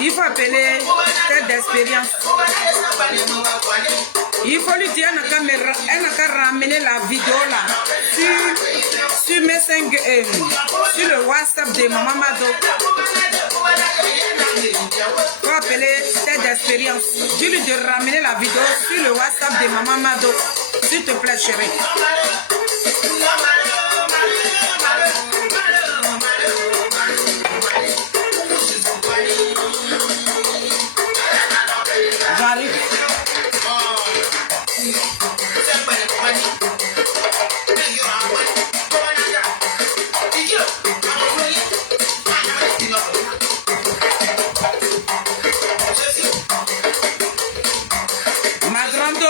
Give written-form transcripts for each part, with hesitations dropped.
Il faut appeler tête d'expérience. Il faut lui dire elle n'a qu'à ramener la vidéo là sur Messenger, sur le WhatsApp de Maman Mado. Il faut appeler tête d'expérience. Dis-lui de ramener la vidéo sur le WhatsApp de Maman Mado. S'il te plaît, chérie. J'arrive. Ma grande.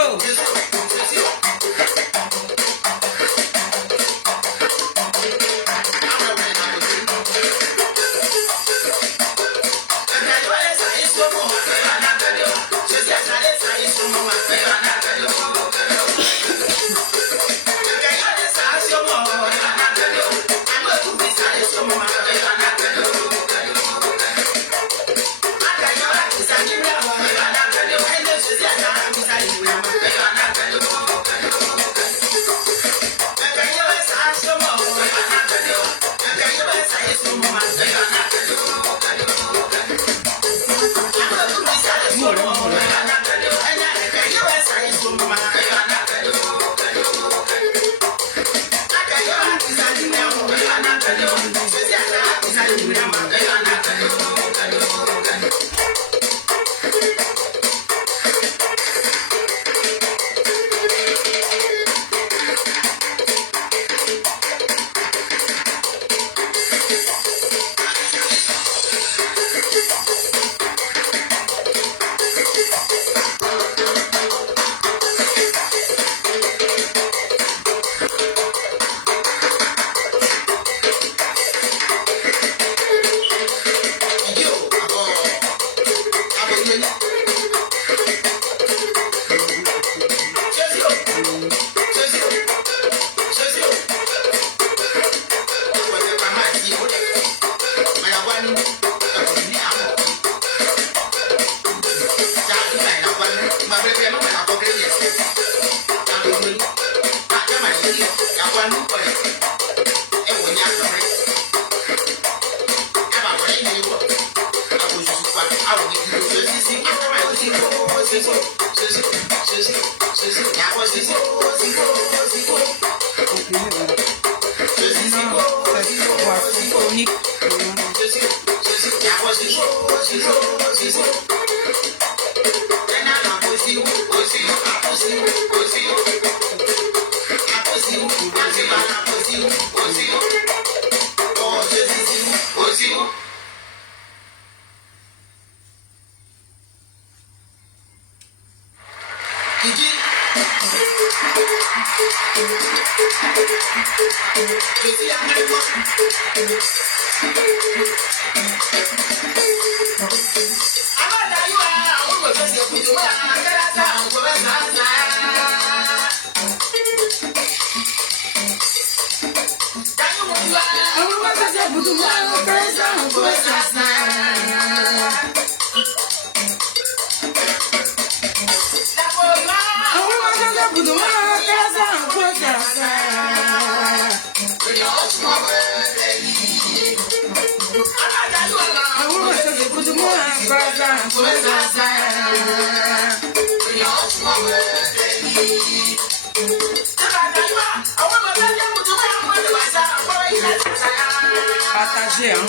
Partagez, hein.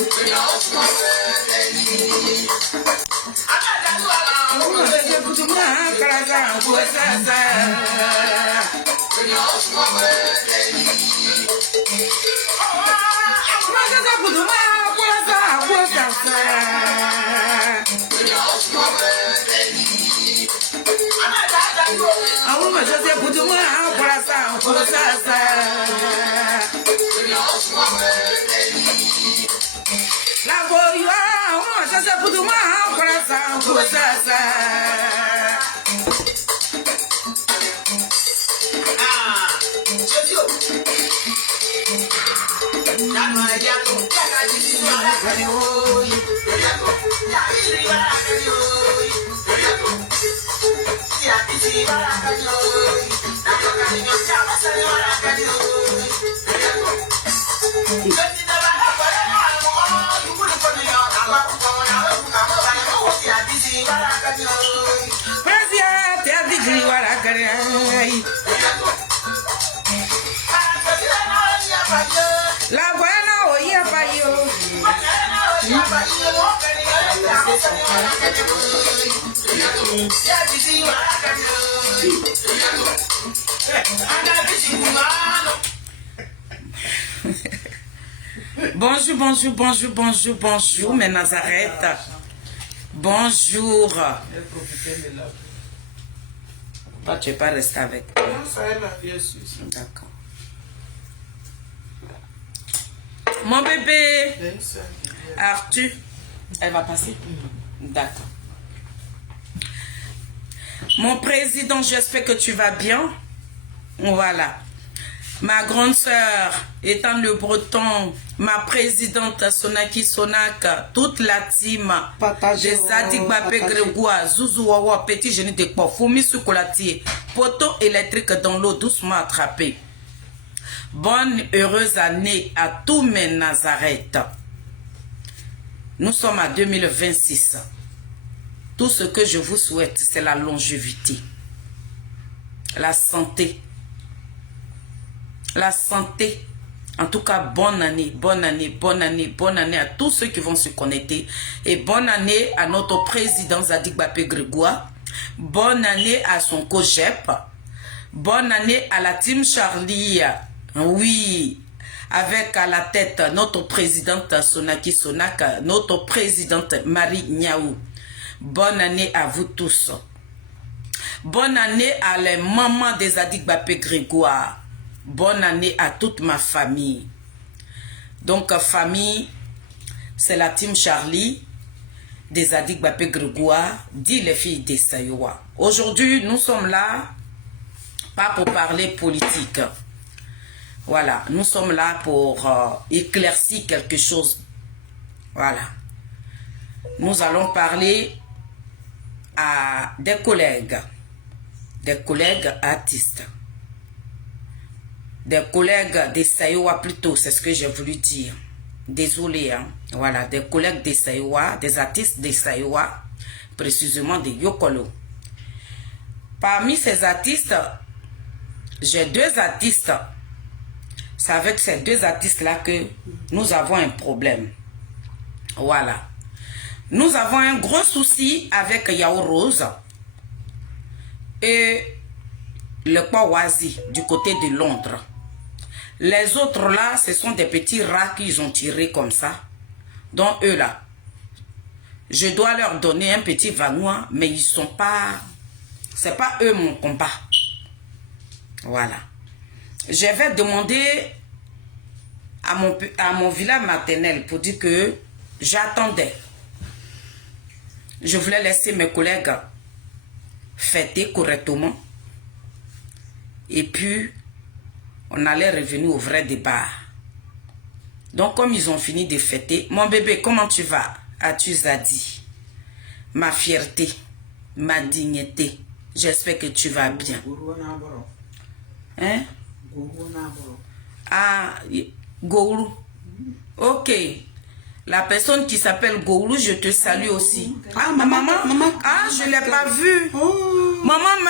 Ah, La buena oía para yo. Bonjour, bonjour, bonjour, bonjour, bonjour, mes Nazareth. Bonjour. Toi, tu n'es pas resté avec moi. Non, ça est là, bien sûr. D'accord. Mon bébé, Arthur, elle va passer? D'accord. Mon président, j'espère que tu vas bien. Voilà. Ma grande sœur, étant le breton, ma présidente Sonaki Sonak, toute la team de Zadig Bapé Grégoire, Zouzou Wawa, Petit Génie de Pau, Foumi Soukolatier, poteau électrique dans l'eau doucement attrapé. Bonne heureuse année à tous mes Nazareth. Nous sommes à 2026. Tout ce que je vous souhaite, c'est la longévité, la santé. La santé. En tout cas, bonne année, bonne année, bonne année, bonne année à tous ceux qui vont se connecter. Et bonne année à notre président Zadig Bapé Grégoire. Bonne année à son COGEP. Bonne année à la team Charlie. Oui, avec à la tête notre présidente Sonaki Sonak, notre présidente Marie Niaou. Bonne année à vous tous. Bonne année à les mamans des Zadig Bapé Grégoire. Bonne année à toute ma famille. Donc, famille, c'est la team Charlie des Zadig Bapé Grégoire, dit les filles des Sayoua. Aujourd'hui, nous sommes là, pas pour parler politique. Voilà, nous sommes là pour éclaircir quelque chose. Voilà. Nous allons parler à des collègues artistes. Des collègues des Sayoua plutôt, c'est ce que j'ai voulu dire. Désolé, hein. Voilà, des collègues des Sayoua, des artistes des Sayoua, précisément des Yokolo. Parmi ces artistes, j'ai deux artistes. C'est avec ces deux artistes-là que nous avons un problème. Voilà. Nous avons un gros souci avec Yao Rose et le Kwawazi du côté de Londres. Les autres là, ce sont des petits rats qu'ils ont tirés comme ça. Donc eux là, je dois leur donner un petit vanois, mais ils sont pas... C'est pas eux mon combat. Voilà. Je vais demander à mon village maternel pour dire que j'attendais. Je voulais laisser mes collègues fêter correctement. Et puis, on allait revenir au vrai débat. Donc, comme ils ont fini de fêter, mon bébé, comment tu vas? As-tu Zadi? Ma fierté, ma dignité. J'espère que tu vas bien. Hein? Ah, Gourou. Ok. La personne qui s'appelle Gourou, je te salue aussi. Ah, maman. Ah, je ne l'ai pas vue. Oh. Maman,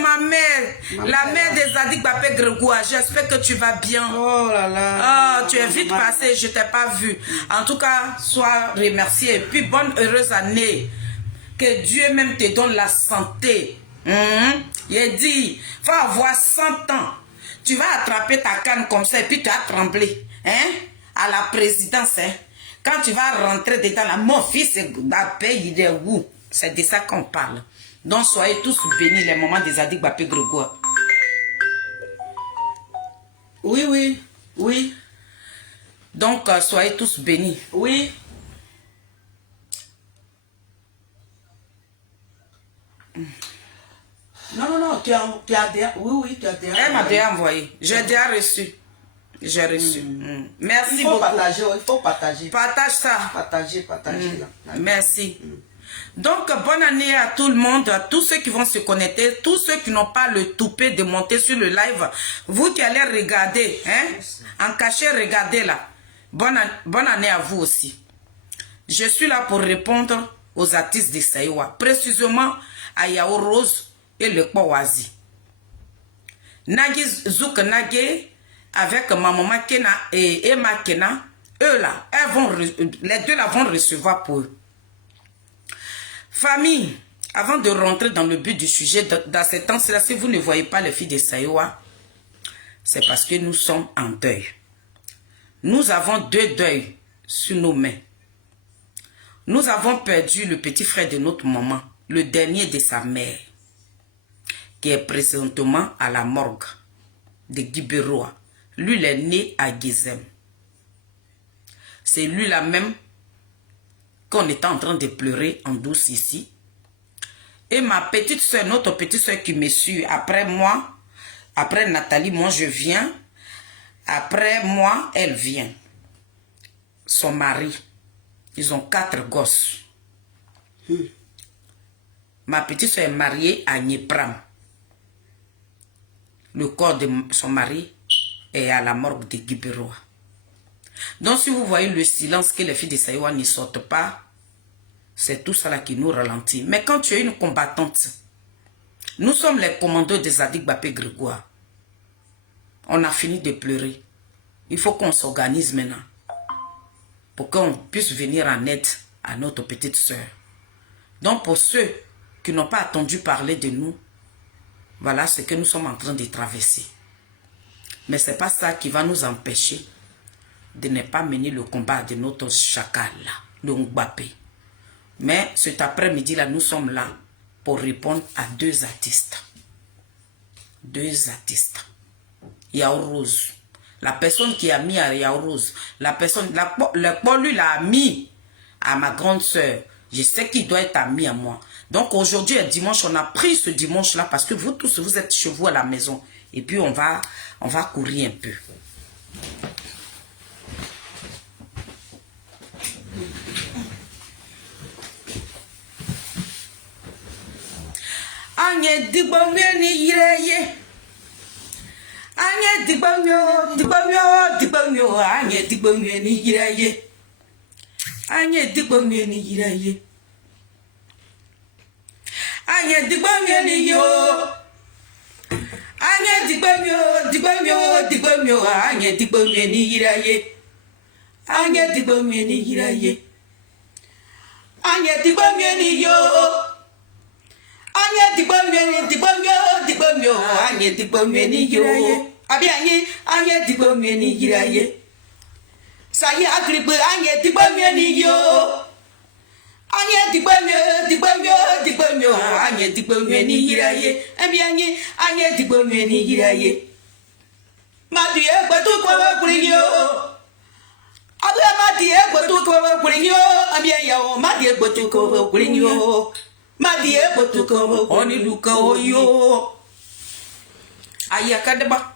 ma mère, la mère des Zadig Bapé Grégoire, j'espère que tu vas bien. Oh là là. Ah, tu es vite passé, je ne t'ai pas vu. En tout cas, sois remercié. Et puis, bonne heureuse année. Que Dieu même te donne la santé. Il dit, faut avoir 100 ans. Tu vas attraper ta canne comme ça et puis tu as tremblé. Hein? À la présidence. Hein? Quand tu vas rentrer dedans, là, mon fils, il est où? C'est de ça qu'on parle. Donc, soyez tous bénis les moments des Zadig Bapé Grégoire. Oui. Donc, soyez tous bénis. Oui. Non, tu as déjà... Oui, tu as déjà... Elle m'a déjà envoyé. J'ai déjà reçu. J'ai reçu. Merci beaucoup. Il faut partager. Partage ça. Partager. Merci. Donc, bonne année à tout le monde, à tous ceux qui vont se connecter, tous ceux qui n'ont pas le toupet de monter sur le live. Vous qui allez regarder, hein, en cachet, regardez là. Bonne année à vous aussi. Je suis là pour répondre aux artistes de Saïwa, précisément à Yao Rose et le Kwawazi. Nagi Zouk Nagé, avec ma maman Kena et Emma Kena, eux là, les deux là vont recevoir pour eux. Famille, avant de rentrer dans le but du sujet, dans ces temps-là, si vous ne voyez pas les filles de Saïwa, c'est parce que nous sommes en deuil. Nous avons 2 deuils sur nos mains. Nous avons perdu le petit frère de notre maman, le dernier de sa mère, qui est présentement à la morgue de Guibéroa. Lui, il est né à Gizem. C'est lui là même qu'on était en train de pleurer en douce ici. Et ma petite soeur, notre petite soeur qui me suit, après moi, après Nathalie, moi je viens. Après moi, elle vient. Son mari. Ils ont 4 gosses. Ma petite soeur est mariée à Nyepram. Le corps de son mari est à la morgue de Guibéroa. Donc si vous voyez le silence que les filles de Saïwa ne sortent pas, c'est tout cela qui nous ralentit. Mais quand tu es une combattante, nous sommes les commandos des Zadig Bapé Grégoire. On a fini de pleurer. Il faut qu'on s'organise maintenant pour qu'on puisse venir en aide à notre petite sœur. Donc pour ceux qui n'ont pas attendu parler de nous, voilà ce que nous sommes en train de traverser. Mais ce n'est pas ça qui va nous empêcher de ne pas mener le combat de notre chacal, là, le Ngbapé. Mais cet après-midi-là, nous sommes là pour répondre à 2 artistes. 2 artistes. Yao Rose. La personne qui a mis à Yao Rose, le lui l'a mis à ma grande soeur. Je sais qu'il doit être ami à moi. Donc aujourd'hui est dimanche, on a pris ce dimanche-là parce que vous tous, vous êtes chez vous à la maison. Et puis on va courir un peu. Anye digbomye ni yireye. Anye digbomyo, anye digbomye ni yireye. Anye digbomye ni yireye. Anye digbomye ni yo. Anye digbomyo, anye digbomye ni yireye. Anye digbomye ni yireye. Anye digbomye ni yo. Anye digbomyo, anye digbomye ni yo. Abi anye digbomye ni yiraye. Saye agribe anye digbomye ni yo. Anye digbomyo, anye digbomye ni yiraye. Abi anye digbomye ni yiraye. Madi egbetu kwa kurinyo. Abi madi egbetu kwa kurinyo. Abi yawo madi egbetu kwa kurinyo. Madi egbetu kwa oniluka oyo. Ayakadeba.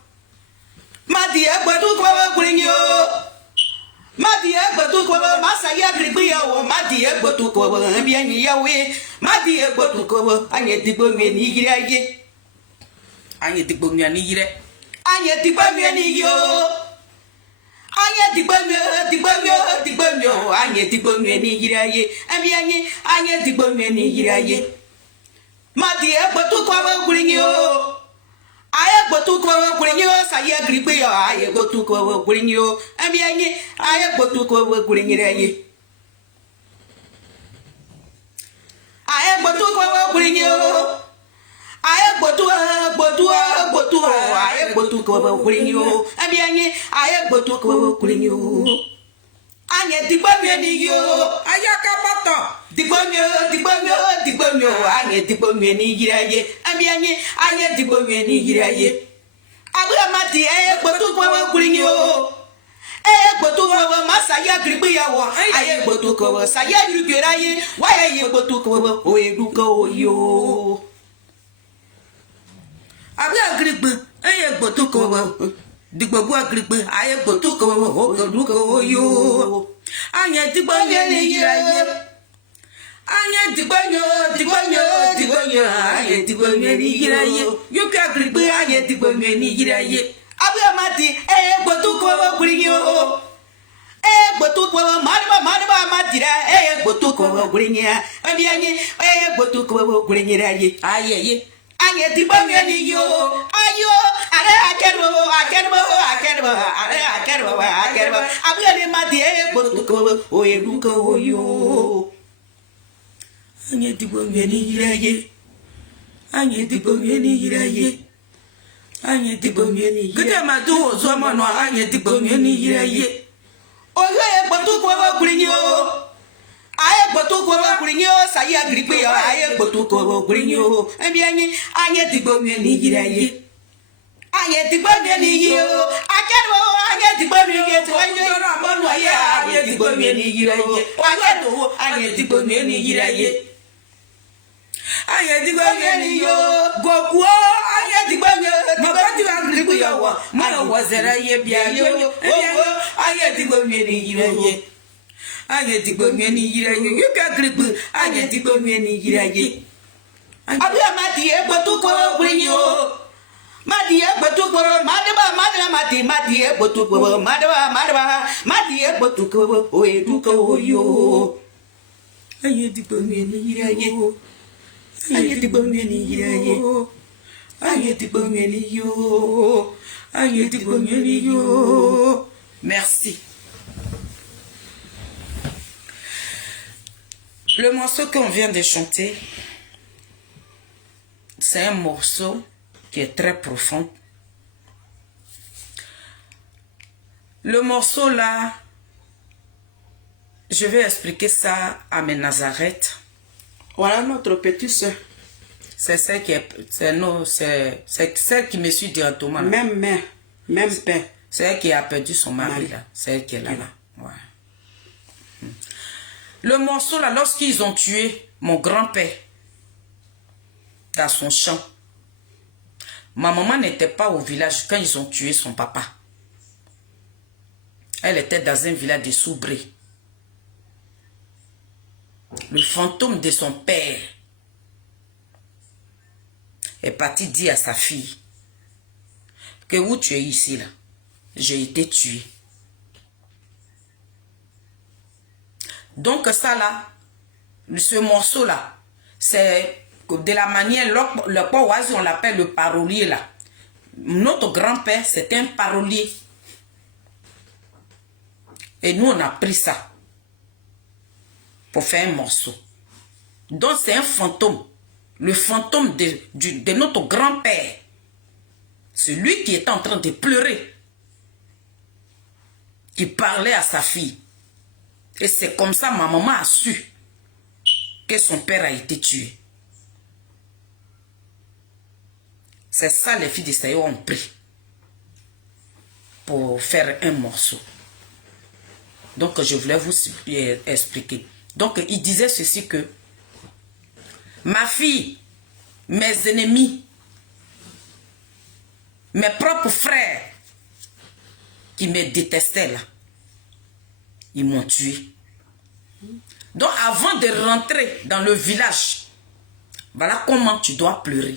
Madi egbetu kwa kurinyo. Madi egbetu kwa masaya gribi yawo. Madi egbetu kwa abi yawe. Madi egbetu kwa anye digbomye ni yiraye. Anye digbomye ni yire. Anye digbomye ni yo. Anye digbomyo, anye digbomye ni yiraye. Abi anye digbomye ni yiraye. Madi egbetu kwa kurinyo. Aye egbetu kwa kurinyo saye gribi yo. Aye egbetu kwa kurinyo. Abi aye egbetu kwa kurinyo. Aye egbetu kwa kurinyo. Aye gbotu aye gbotu ko kurinyo abi anye aye gbotu ko kurinyo anye digbomye ni yo ayaka pato digbomyo anye digbomye ni yiraye abi anye digbomye ni yiraye abura mati aye gbotu ko kurinyo gbotu ko masaya gribi yawo aye gbotu ko saya yugeraye wa aye gbotu ko o eduka oyo abi agrigbe eye gbotu ko digbobu agrigbe aye gbotu ko ogodu ko yo anye digbomye ni yiraye anye Aye digonyo aye digonyo ni yiraye you can agree aye digonyo ni yiraye Abuya mati gbotu ko gurinyo gbotu ko marba matira gbotu ko gurinya abi anye gbotu ko gurinya ye aye anye digonyo ni yo ayo are akerbo are abuya ni mati gbotu ko o yo anye digonyo ni yiraye anye digonyo ni yiraye anye digonyo ni yiraye kete ma du ozo mo no anye digonyo ni yiraye oyo gbotu ko gurinyo aye gbotu ko gurinyo sayi agripe yo aye gbotu ko gurinyo abi anye digonyo ni yiraye anye digonyo ni yo akerbo anye digonyo ni to yo amonu aye anye digonyo ni yiraye anye digonyo ni yiraye aye digonyo ni yo goku aye digonyo mabati agripe yo wa mo wo zera ye bia yo aye digonyo ni yiraye aye digonyo ni yiraye you can agree aye digonyo ni yiraye abuya mati gbotu ko gurinyo mati gbotu ko madaba mati gbotu ko madaba mati gbotu ko o eduko oyo aye digonyo ni yiraye aye digonyo ni yiraye aye digonyo ni yo aye digonyo ni yo. Merci. Le morceau qu'on vient de chanter, c'est un morceau qui est très profond. Le morceau là, je vais expliquer ça à mes Nazareth. Voilà notre petite soeur. C'est celle qui est, c'est celle qui me suit directement. Même mère, même père. C'est elle qui a perdu son mari là. C'est elle qui est là. Ouais. Le morceau là, lorsqu'ils ont tué mon grand-père dans son champ, ma maman n'était pas au village quand ils ont tué son papa. Elle était dans un village de Soubré. Le fantôme de son père est parti dire à sa fille que où tu es ici là, j'ai été tué. Donc ça là, ce morceau là, c'est de la manière, le Powazi on l'appelle le parolier là. Notre grand-père c'était un parolier. Et nous on a pris ça pour faire un morceau. Donc c'est un fantôme. Le fantôme de notre grand-père. Celui qui était en train de pleurer. Qui parlait à sa fille. Et c'est comme ça ma maman a su que son père a été tué. C'est ça les filles d'Israël ont pris pour faire un morceau. Donc je voulais vous expliquer. Donc il disait ceci que ma fille, mes ennemis, mes propres frères qui me détestaient là, ils m'ont tué. Donc avant de rentrer dans le village, voilà comment tu dois pleurer.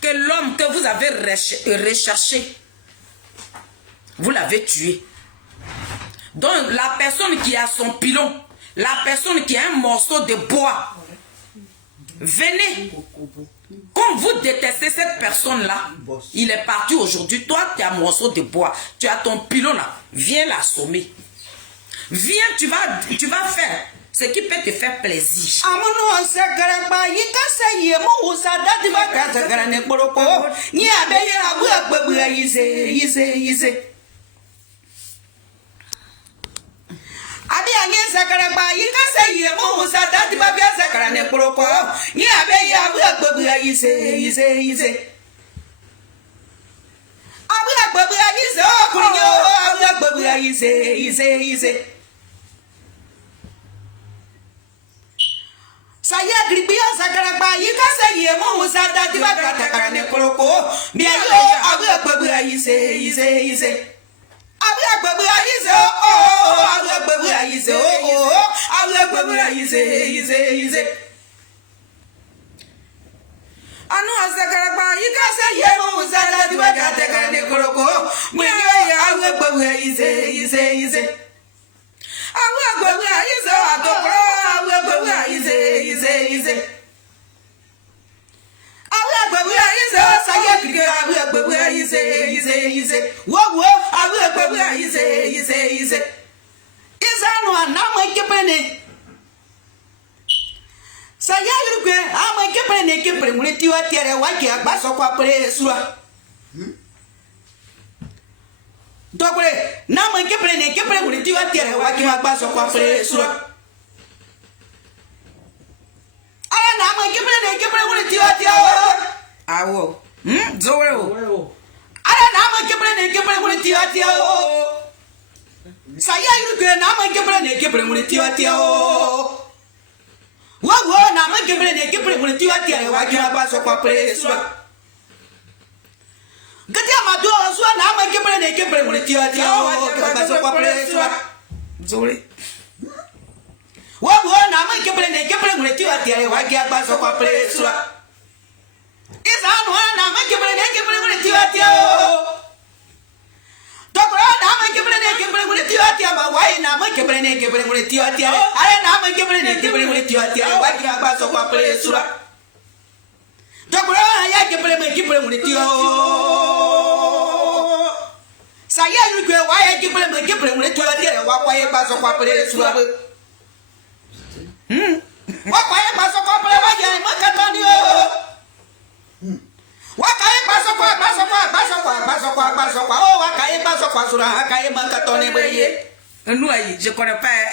Que l'homme que vous avez recherché, vous l'avez tué. Donc la personne qui a son pilon, la personne qui a un morceau de bois, venez. Comme vous détestez cette personne-là, il est parti aujourd'hui. Toi, tu as un morceau de bois, tu as ton pilon là, viens l'assommer. Viens, tu vas faire ce qui peut te faire plaisir. Abi anye sakara ba yika se ye mo usada di ba bia sakara ne poroko ni abe ya abu agbobu yise abu agbobu yise o kunyo abu agbobu yise saya gribia sakara ba yika se ye mo usada di ba bia sakara ne poroko bia yo abu agbobu yise Abu agbobu yise o abu agbobu yise o abu agbobu ize. Anu azakarapa ikase yemo uzada diwaga tekara ne koroko mwenye awe gbewe ize awe gbewe ize atokoro awe gbewe ize awe gbewe ize saye kike awe gbewe ize wo awe gbewe ize izanu anamo ikepene saya yurugwe ama kepre muleti wa tiare wake agbaso kwa pere sura dokore na ma kepre muleti wa tiare wake agbaso kwa pere sura aya na ma kepre muleti wa tiare awo zore o aya na ma kepre muleti wa tiare saya yurugwe na ma kepre muleti wa tiare Wago na ma kebre mun tiwa tiare wa kira ba so kwa pre so gati amado so na ma kebre mun tiwa tiare wa kira ba so kwa pre so zore wago na ma kebre mun tiwa tiare wa kira ba so kwa pre so isa no na ma kebre mun tiwa tiare dokoro na ma kebre mun tiwa tiare ma wai na ma kebre mun tiwa tiare are na ma kebre mun tiwa tiare wa kira ba so kwa pre sura dokoro ya kebre mun tiwa saya yugwe wa ya kebre mun tiwa tiare wa kwa ba so kwa pre sura wa kwa ba so kwa pre wa ya ma katani o wakaye basokwa oh wakaye basokwa sura akaye makatone beye nous ayi je connais pas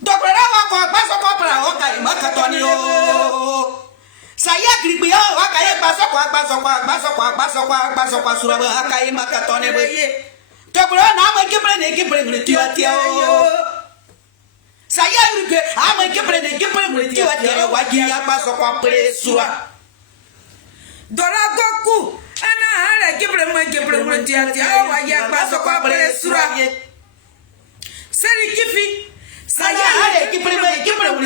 dokora wako basokwa para wakaye makatone o saya gripe oh wakaye basokwa sura akaye makatone beye dokora na ma kebre ne tiwa o saya gripe ama kebre ne tiwa waji ya basokwa pre sura Dora Goku, ana kebre mo tia wa ya paso kwa bre sura. Seri kifi, saya ale kebre mo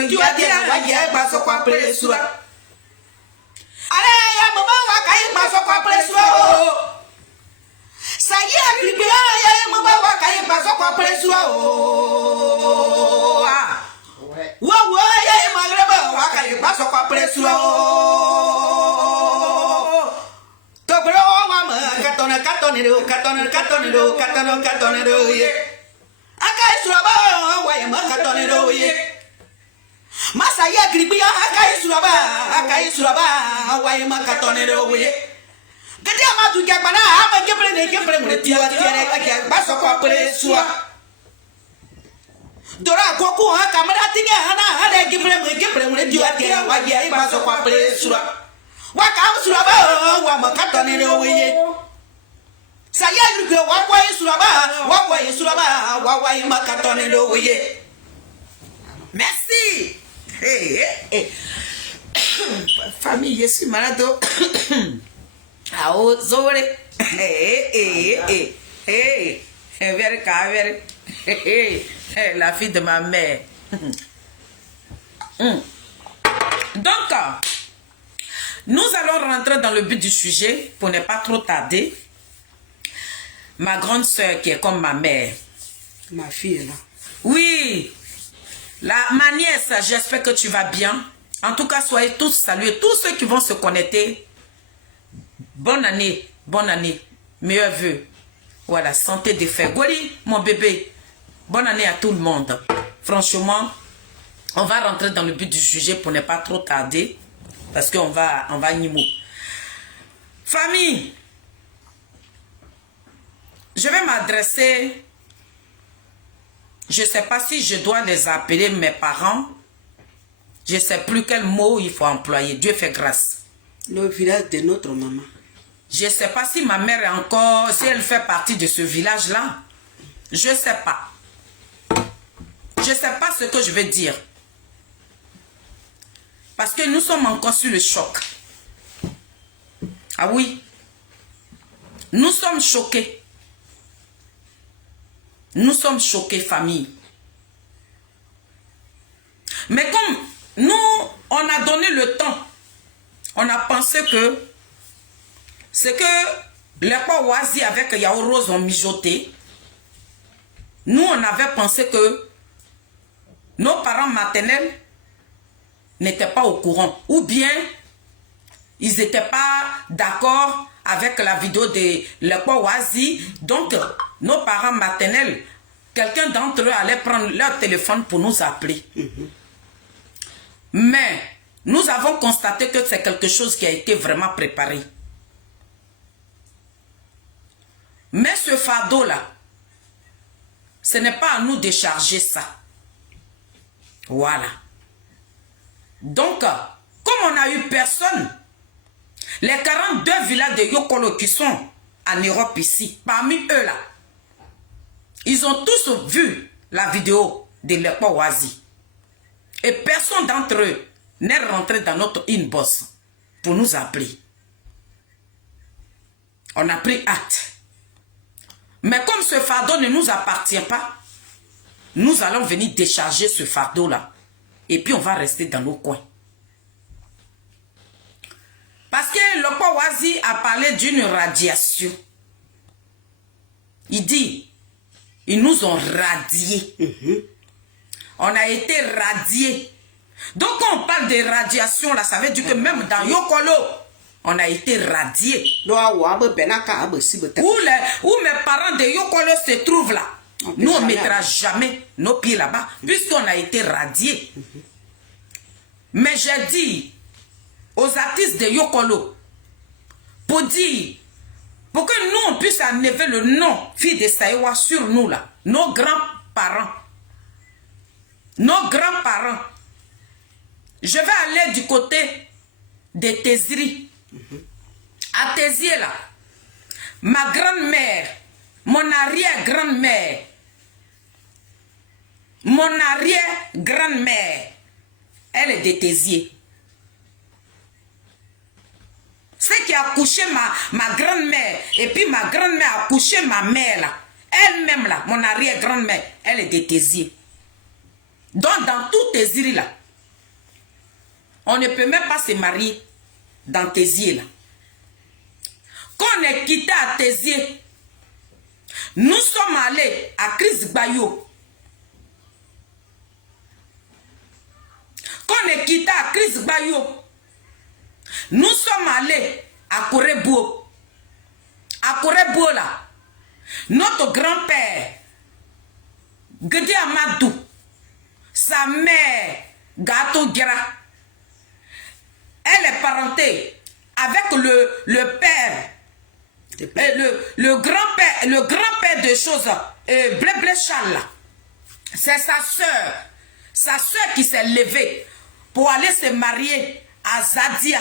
tia wa ya paso kwa bre sura. Ale ya mama wa kai paso kwa bre sura. Saya gripe ya mama wa kai paso kwa bre sura. Wa ya magreba wa kai paso kwa bre sura. Katonero ye akai suraba wa ma katonero ye masa ya gribia akai suraba wa ma katonero ye gadi amatu jakbana ama kebre mo tiwa tiare ka baso ko pre suwa dora koku ha kamera tinga ana ada kebre mo tiwa tiare wa ya baso ko pre suwa wa ka suraba wa ma katonero ye saya yurugwe wakwa yesuraba wakwa yemakatone do ye merci famille yesu malado ao zore ver la fille de ma mère donc nous allons rentrer dans le but du sujet pour ne pas trop tarder. Ma grande sœur qui est comme ma mère. Ma fille là. Oui. Ma nièce, j'espère que tu vas bien. En tout cas, soyez tous salués. Tous ceux qui vont se connecter. Bonne année. Bonne année. Meilleurs vœux. Voilà, santé des fers. Goli, mon bébé. Bonne année à tout le monde. Franchement, on va rentrer dans le but du sujet pour ne pas trop tarder. Parce qu'on va nimo. Famille. Je vais m'adresser, je ne sais pas si je dois les appeler mes parents. Je ne sais plus quel mot il faut employer. Dieu fait grâce. Le village de notre maman. Je ne sais pas si ma mère est encore, si elle fait partie de ce village-là. Je ne sais pas. Je ne sais pas ce que je vais dire. Parce que nous sommes encore sur le choc. Ah oui. Nous sommes choqués. Nous sommes choqués, famille. Mais comme nous, on a donné le temps, on a pensé que c'est que les Wazi avec Yao Rose ont mijoté. Nous, on avait pensé que nos parents maternels n'étaient pas au courant. Ou bien, ils n'étaient pas d'accord avec la vidéo de l'école Wazi. Donc, nos parents maternels, quelqu'un d'entre eux allait prendre leur téléphone pour nous appeler. Mais, nous avons constaté que c'est quelque chose qui a été vraiment préparé. Mais ce fardeau-là, ce n'est pas à nous de charger ça. Voilà. Donc, comme on n'a eu personne, les 42 villages de Yokolo qui sont en Europe ici, parmi eux là, ils ont tous vu la vidéo de l'école Wazi. Et personne d'entre eux n'est rentré dans notre inbox pour nous appeler. On a pris acte. Mais comme ce fardeau ne nous appartient pas, nous allons venir décharger ce fardeau-là. Et puis on va rester dans nos coins. Parce que le Wazi a parlé d'une radiation. Il dit, ils nous ont radiés. On a été radiés. Donc quand on parle de radiation, là, ça veut dire que même dans Yokolo, on a été radiés. Où mes parents de Yokolo se trouvent là. Nous, on ne mettra jamais nos pieds là-bas, puisqu'on a été radiés. Mais j'ai dit aux artistes de Yokolo, pour dire, pour que nous, on puisse enlever le nom fille de Saïwa sur nous là, nos grands-parents. Nos grands-parents. Je vais aller du côté de Téziri. À Tézier là, ma grand-mère, mon arrière-grand-mère, elle est de Tézier. C'est qui a couché ma grand-mère, et puis ma grand-mère a couché ma mère là. Elle-même là, mon arrière-grand-mère, elle est de Tézier. Donc dans tout Téziri là, on ne peut même pas se marier dans Tézier là. Quand on est quitté à Tézier, nous sommes allés à Chris Bayou. Quand on est quitté à Chris Bayou, nous sommes allés à Korebo. À Korebo là, notre grand-père, Gedi Amadou, sa mère, Gato Gira, elle est parentée avec le père, le grand-père de choses, Bleble Charles. C'est sa soeur qui s'est levée pour aller se marier à Zadia.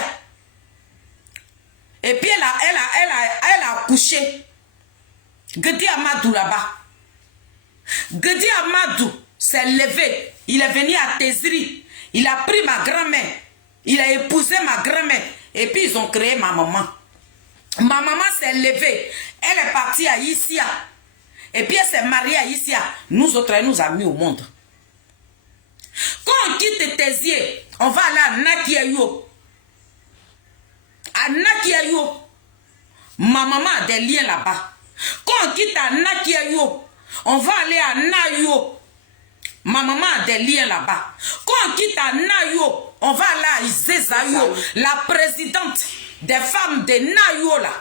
Et puis elle a accouché Gedi Amadou là-bas. Gedi Amadou s'est levé, il est venu à Téziri, il a pris ma grand-mère, il a épousé ma grand-mère, et puis ils ont créé ma maman. Ma maman s'est levée, elle est partie à Issia, et puis elle s'est mariée à Issia. Nous autres, elle nous a mis au monde. Quand on quitte Tézier, on va aller à Nakiayo. À Nakiayo, ma maman a des liens là-bas. Quand on quitte à Nakiayo, on va aller à Nayo. Ma maman a des liens là-bas. Quand on quitte à Nayo, on va aller à Izezayo, la présidente des femmes de Nayo là,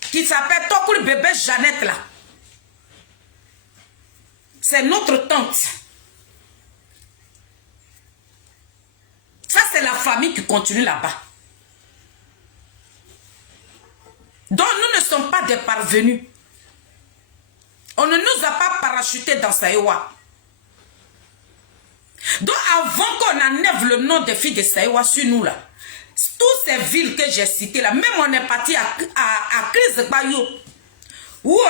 qui s'appelle Tokoul bébé Jeannette là. C'est notre tante. Ça, c'est la famille qui continue là-bas. Donc, nous ne sommes pas des parvenus. On ne nous a pas parachutés dans Saïwa. Donc, avant qu'on enlève le nom des filles de Saïwa sur nous, là, toutes ces villes que j'ai citées, là, même on est parti à Chris Bayou, où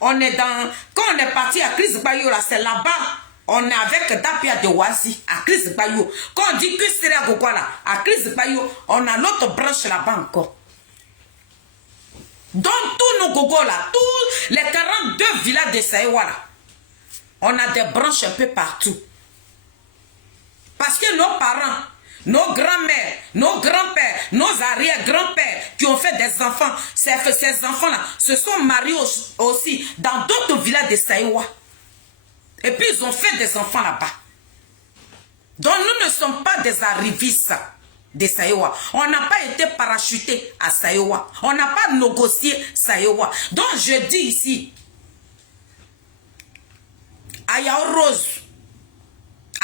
on est dans... Quand on est parti à Chris Bayou, là, c'est là-bas, on est avec Dapia de Wazi, à Chris Bayou. Quand on dit que c'est à Gogo, là, à Chris Bayou, on a l'autre branche là-bas encore. Donc, tous nos Gogo, là, tous les 42 villages de Saïwa, là, on a des branches un peu partout. Parce que nos parents, nos grands-mères, nos grands-pères, nos arrière-grands-pères qui ont fait des enfants, ces enfants-là se sont mariés aussi dans d'autres villages de Saïwa. Et puis ils ont fait des enfants là-bas. Donc nous ne sommes pas des arrivistes de Saïwa. On n'a pas été parachutés à Saïwa. On n'a pas négocié Saïwa. Donc je dis ici, à Yao Rose,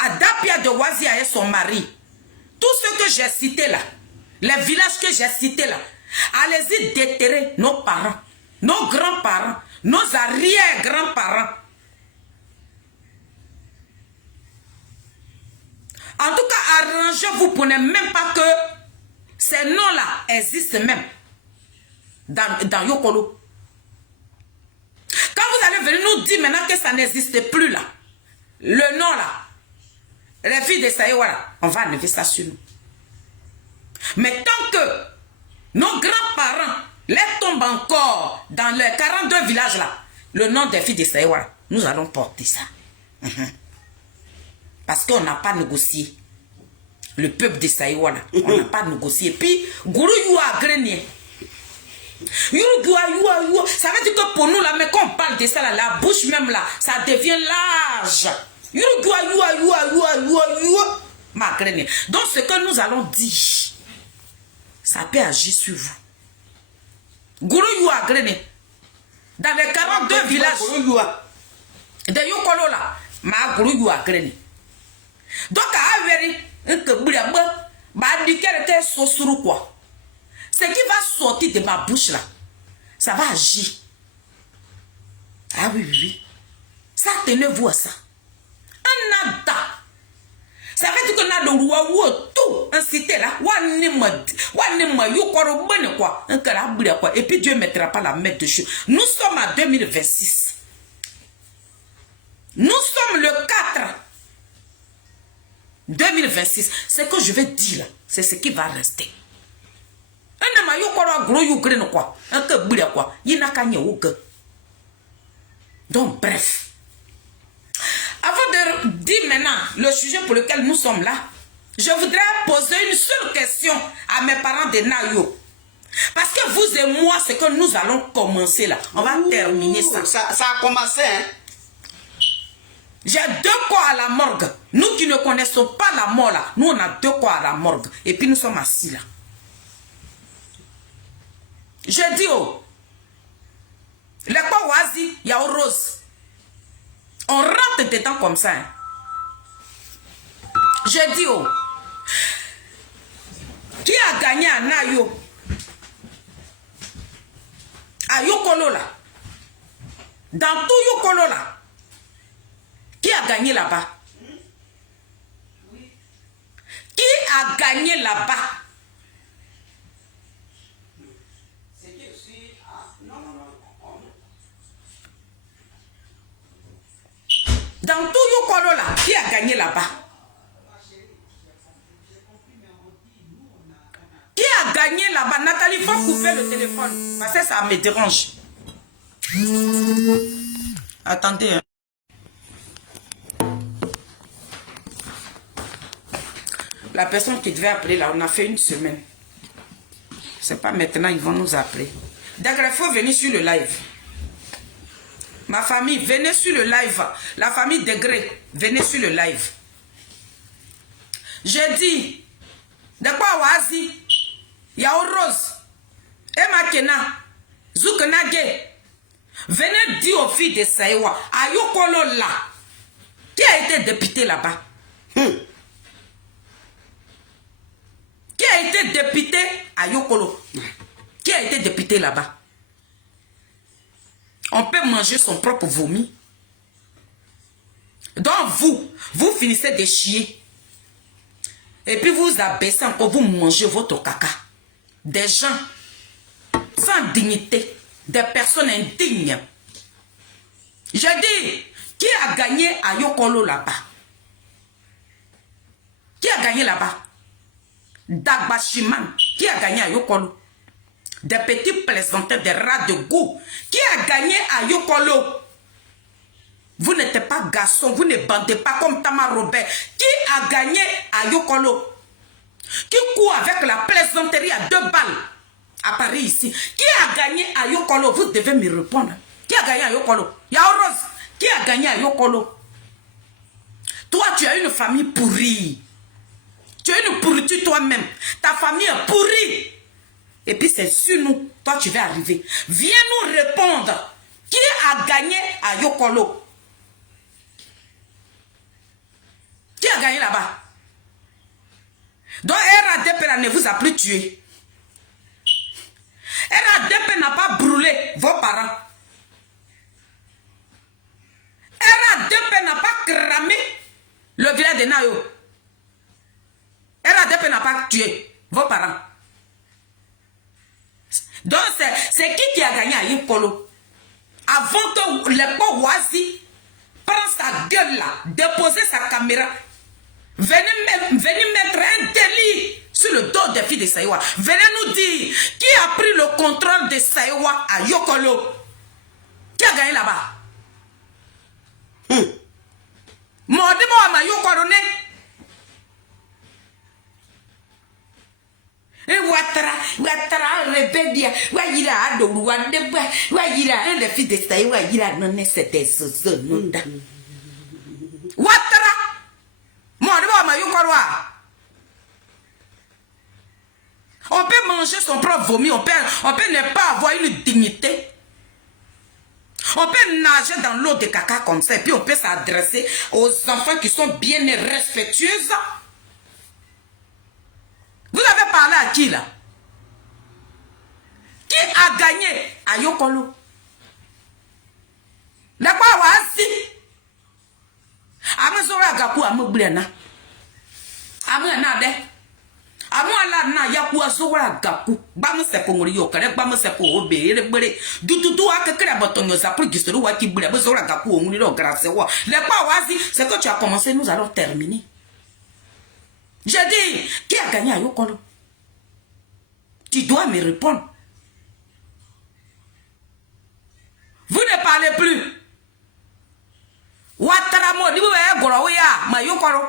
à Dapia de Wazia et son mari, tout ce que j'ai cité là, les villages que j'ai cités là, allez-y déterrer nos parents, nos grands-parents, nos arrière-grands-parents. En tout cas, arrangez-vous pour ne même pas que ces noms-là existent même dans Yokolo. Quand vous allez venir nous dire maintenant que ça n'existe plus là, le nom là, les filles de Saïwa, on va enlever ça sur nous. Mais tant que nos grands-parents les tombent encore dans les 42 villages là, le nom des filles de Saïwa, nous allons porter ça. Parce qu'on n'a pas négocié. Le peuple de Saïwa, on n'a pas négocié. Puis, Gourou Youa Grenier. Ça veut dire que pour nous, là, mais quand on parle de ça, là, la bouche même, là, ça devient large. Ma Grenier. Donc, ce que nous allons dire, ça peut agir sur vous. Gourou Youa Grenier. Dans les 42 villages de Yokolo, là, ma Gourou Youa Grenier. Donc, à Averi, ce qui va sortir de ma bouche là, ça va agir. Ah oui, oui, oui. Ça, tenez-vous à ça. Un nada. Ça veut dire qu'on a le roi tout, un cité là. Et puis Dieu ne mettra pas la main dessus. Nous sommes en 2026. Nous sommes le 4. 2026, ce que je vais dire là, c'est ce qui va rester. Donc bref, avant de dire maintenant le sujet pour lequel nous sommes là, je voudrais poser une seule question à mes parents de Nayo. Parce que vous et moi, c'est que nous allons commencer là. On va terminer ça. Ça a commencé, hein? J'ai 2 corps à la morgue. Nous qui ne connaissons pas la mort là, nous on a 2 corps à la morgue. Et puis nous sommes assis là. Je dis oh, les corps oasis, il y a rose. On rentre dedans comme ça. Hein. Je dis oh, qui a gagné à Nayo? À Yokolo là. Dans tout Yokolo là. Qui a gagné là-bas? Qui a gagné là-bas? Dans tout Yokolo là, qui a gagné là-bas? Qui a gagné là-bas? Nathalie, il faut couper le téléphone. Parce que ça me dérange. Attendez. Hein. La personne qui devait appeler là, on a fait 1 semaine. C'est pas maintenant, ils vont nous appeler. D'accord, il faut venir sur le live. Ma famille, venez sur le live. La famille Degré, venez sur le live. J'ai dit, de quoi Wazi, Yao Rose, Emma Kena, Zoukenage, venez dire aux filles de Saïwa, Ayokolo là, qui a été député là-bas? Qui a été député à Yokolo? Qui a été député là-bas? On peut manger son propre vomi. Donc vous finissez de chier. Et puis vous abaissez encore, vous mangez votre caca. Des gens sans dignité, des personnes indignes. Je dis, qui a gagné à Yokolo là-bas? Qui a gagné là-bas? Dagbashiman, qui a gagné à Yokolo? Des petits plaisantins, des rats de goût. Qui a gagné à Yokolo? Vous n'êtes pas garçon, vous ne bandez pas comme Tama Robert. Qui a gagné à Yokolo? Qui court avec la plaisanterie à 2 balles à Paris ici? Qui a gagné à Yokolo? Vous devez me répondre. Qui a gagné à Yokolo? Yao Rose. Qui a gagné à Yokolo? Toi, tu as une famille pourrie. Tu as une pourriture toi-même. Ta famille est pourrie. Et puis c'est sur nous. Toi, tu vas arriver. Viens nous répondre. Qui a gagné à Yokolo? Qui a gagné là-bas? Donc RADP là, ne vous a plus tué. RADP n'a pas brûlé vos parents. RADP n'a pas cramé le village de Nayo. RADP n'a pas tué vos parents. Donc c'est qui a gagné à Yokolo? Avant que l'époque Wazi prenne sa gueule là, déposer sa caméra, venez mettre un délit sur le dos des filles de Saïwa. Venez nous dire qui a pris le contrôle de Saïwa à Yokolo. Qui a gagné là-bas? Mordimo à Yokolo ne. Ouattara, Rebédia, Wayira, Adou, Wadeba, Wayira, les filles de Saïwa, Wayira, non, c'était ce nom. Ouattara, Mordimo à Yokolo. On peut manger son propre vomi, on peut ne pas avoir une dignité. On peut nager dans l'eau de caca comme ça, et puis on peut s'adresser aux enfants qui sont bien et respectueuses. Vous avez parlé à qui là? Qui a gagné à Yokolo? La quoi wasi? Amazora gaku amublena. Amana de. Amala na yaku azora gaku. Bamu se pongori yokare, bamu se po obere bere. Dututu akekere botonyo za pour gisoro wa ki bule bezora gaku omuni lo grâce wa. La quoi wasi? C'est que tu as commencé, nous allons terminer. J'ai dit, qui a gagné à Yokolo? Tu dois me répondre. Vous ne parlez plus. Ouattara mo ni we goro ya ma Yokolo.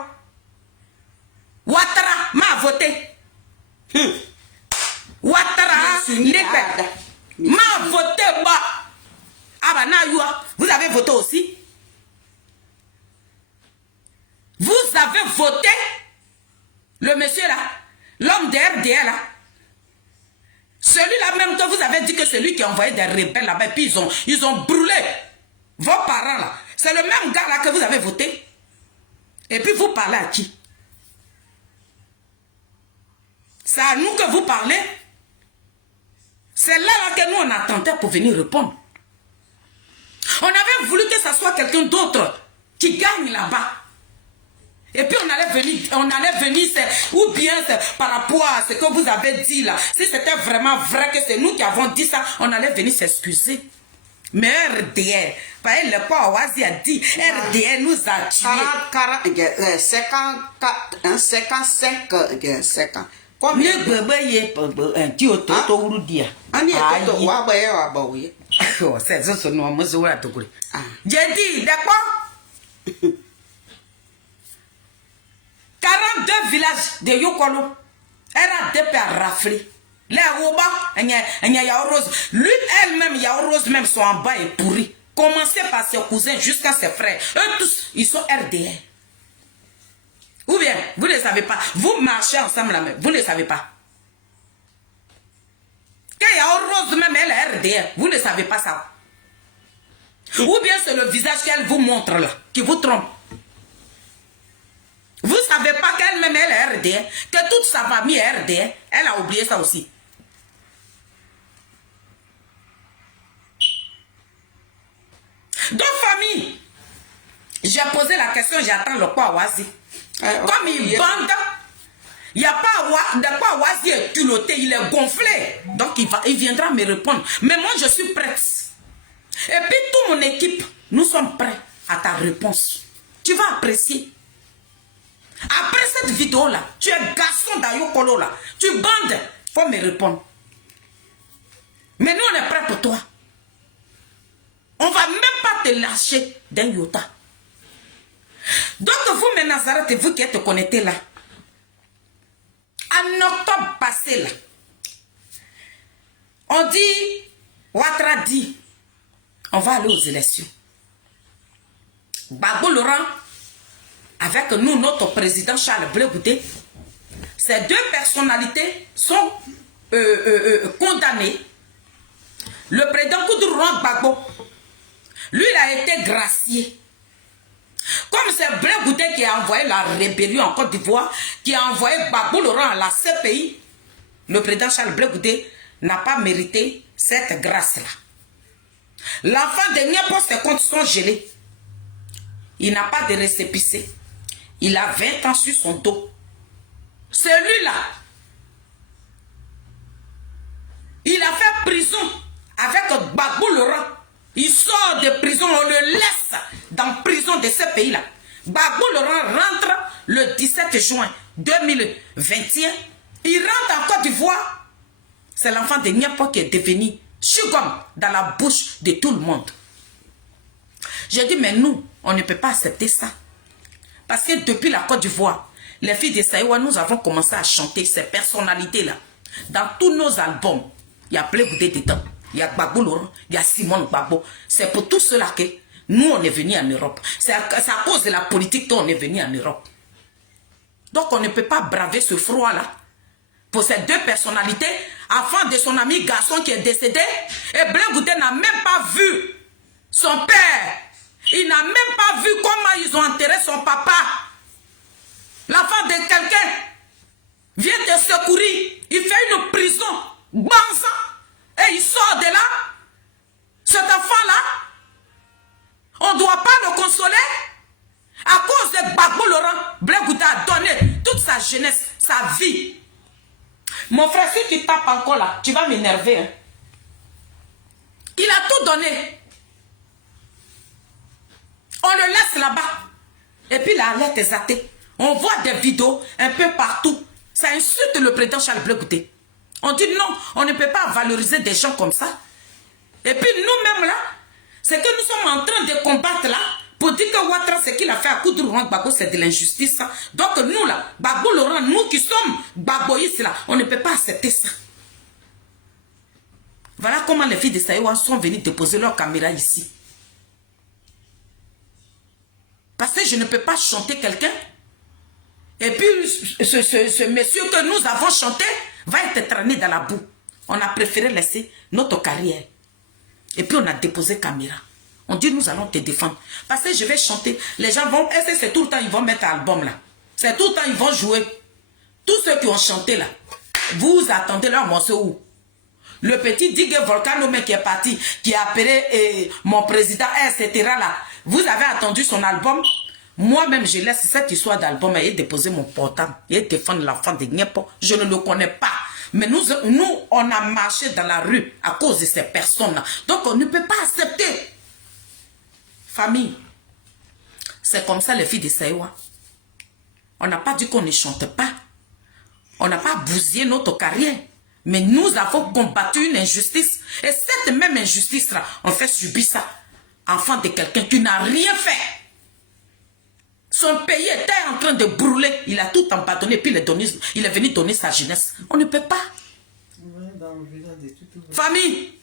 Ouattara m'a voté. Ouattara m'a voté ba. Ah bah na youa, vous avez voté aussi. Vous avez voté. Le monsieur là, l'homme de RDA là, celui-là même que vous avez dit que c'est lui qui a envoyé des rebelles là-bas, et puis ils ont brûlé vos parents là. C'est le même gars là que vous avez voté. Et puis vous parlez à qui? C'est à nous que vous parlez. C'est là que nous on attendait pour venir répondre. On avait voulu que ce soit quelqu'un d'autre qui gagne là-bas. Et puis on allait venir, ou bien par rapport à ce que vous avez dit là, si c'était vraiment vrai que c'est nous qui avons dit ça, on allait venir s'excuser. Mais RDR, par exemple, le quoi Oazi a dit, RDR nous a tués. 55. Comme le bébé un petit auto ou dia. C'est ça, c'est nous, j'ai dit, d'accord? 42 villages de Yokolo. RADP a raflé. Les Oba, Yao Rose. Lui, elle-même, Yao Rose, même sont en bas et pourris. Commencez par ses cousins jusqu'à ses frères. Eux tous, ils sont RDR. Ou bien, vous ne savez pas. Vous marchez ensemble là même. Vous ne savez pas. Que Yao Rose, même elle est RDR. Vous ne savez pas ça. Ou bien c'est le visage qu'elle vous montre là, qui vous trompe. Vous ne savez pas qu'elle-même elle est RDR, que toute sa famille est RDR. Elle a oublié ça aussi. Donc famille, j'ai posé la question, j'attends le quoi Oazi. Comme il bande, il n'y a pas de quoi Oazi est culotté, il est gonflé. Donc il viendra me répondre. Mais moi je suis prête. Et puis toute mon équipe, nous sommes prêts à ta réponse. Tu vas apprécier. Après cette vidéo-là, tu es garçon d'Ayokolo là. Tu bandes. Faut me répondre. Mais nous, on est prêts pour toi. On va même pas pas te lâcher d'un iota. Donc vous, mes Nazareth, vous qui êtes connectés là, en octobre passé là, on dit, Ouattara dit, on va aller aux élections. Gbagbo Laurent, avec nous, notre président Charles Blé Goudé, ces deux personnalités sont condamnées. Le président Koudou Laurent Gbagbo, lui, il a été gracié. Comme c'est Blé Goudé qui a envoyé la rébellion en Côte d'Ivoire, qui a envoyé Gbagbo Laurent à la CPI, le président Charles Blé Goudé n'a pas mérité cette grâce-là. L'enfant de Niapo, ses comptes sont gelés. Il n'a pas de récépissé. Il a 20 ans sur son dos. Celui-là, il a fait prison avec Gbagbo Laurent. Il sort de prison, on le laisse dans prison de ce pays-là. Gbagbo Laurent rentre le 17 juin 2021. Il rentre en Côte d'Ivoire. C'est l'enfant de Niapo qui est devenu chugom dans la bouche de tout le monde. J'ai dit, mais nous, on ne peut pas accepter ça. Parce que depuis la Côte d'Ivoire, les filles de Saïwa, nous avons commencé à chanter ces personnalités-là. Dans tous nos albums, il y a Blé Goudé dedans. Il y a Gbagbo Laurent, il y a Simone Gbagbo. C'est pour tout cela que nous, on est venus en Europe. C'est à cause de la politique qu'on est venu en Europe. Donc, on ne peut pas braver ce froid-là. Pour ces deux personnalités, afin de son ami garçon qui est décédé, et Blé Goudé n'a même pas vu son père. Il n'a même pas vu comment ils ont enterré son papa. L'enfant de quelqu'un vient te secourir. Il fait une prison. Banza. Et il sort de là. Cet enfant-là, on ne doit pas le consoler. À cause de Gbagbo Laurent, Blé Goudé a donné toute sa jeunesse, sa vie. Mon frère, si tu tapes encore là, tu vas m'énerver. Hein. Il a tout donné. On le laisse là-bas. Et puis la lettre est zatée. On voit des vidéos un peu partout. Ça insulte le président Charles Blé Goudé. On dit non, on ne peut pas valoriser des gens comme ça. Et puis nous-mêmes là, c'est que nous sommes en train de combattre là, pour dire que Ouattara, ce qu'il a fait à Koudou Laurent Gbagbo, c'est de l'injustice. Donc nous là, Gbagbo Laurent, nous qui sommes Gbagboïstes là, on ne peut pas accepter ça. Voilà comment les filles de Saïwa sont venues déposer leur caméra ici. Parce que je ne peux pas chanter quelqu'un. Et puis, ce monsieur que nous avons chanté va être traîné dans la boue. On a préféré laisser notre carrière. Et puis, on a déposé caméra. On dit, nous allons te défendre. Parce que je vais chanter. Les gens vont... Est-ce que c'est tout le temps ils vont mettre album là? C'est tout le temps ils vont jouer. Tous ceux qui ont chanté là, vous attendez leur morceau où? Le petit Digue Volcano qui est parti, qui a appelé mon président, etc. là. Vous avez attendu son album. Moi-même, je laisse cette histoire d'album et déposer mon portable et défendre l'enfant de Niapo. Je ne le connais pas. Mais nous, on a marché dans la rue à cause de ces personnes-là. Donc, on ne peut pas accepter. Famille, c'est comme ça les filles de Saïwa. On n'a pas dit qu'on ne chante pas. On n'a pas bousillé notre carrière. Mais nous avons combattu une injustice. Et cette même injustice-là, on fait subir ça. Enfant de quelqu'un qui n'a rien fait. Son pays était en train de brûler. Il a tout abandonné. Puis il est venu donner sa jeunesse. On ne peut pas. Famille,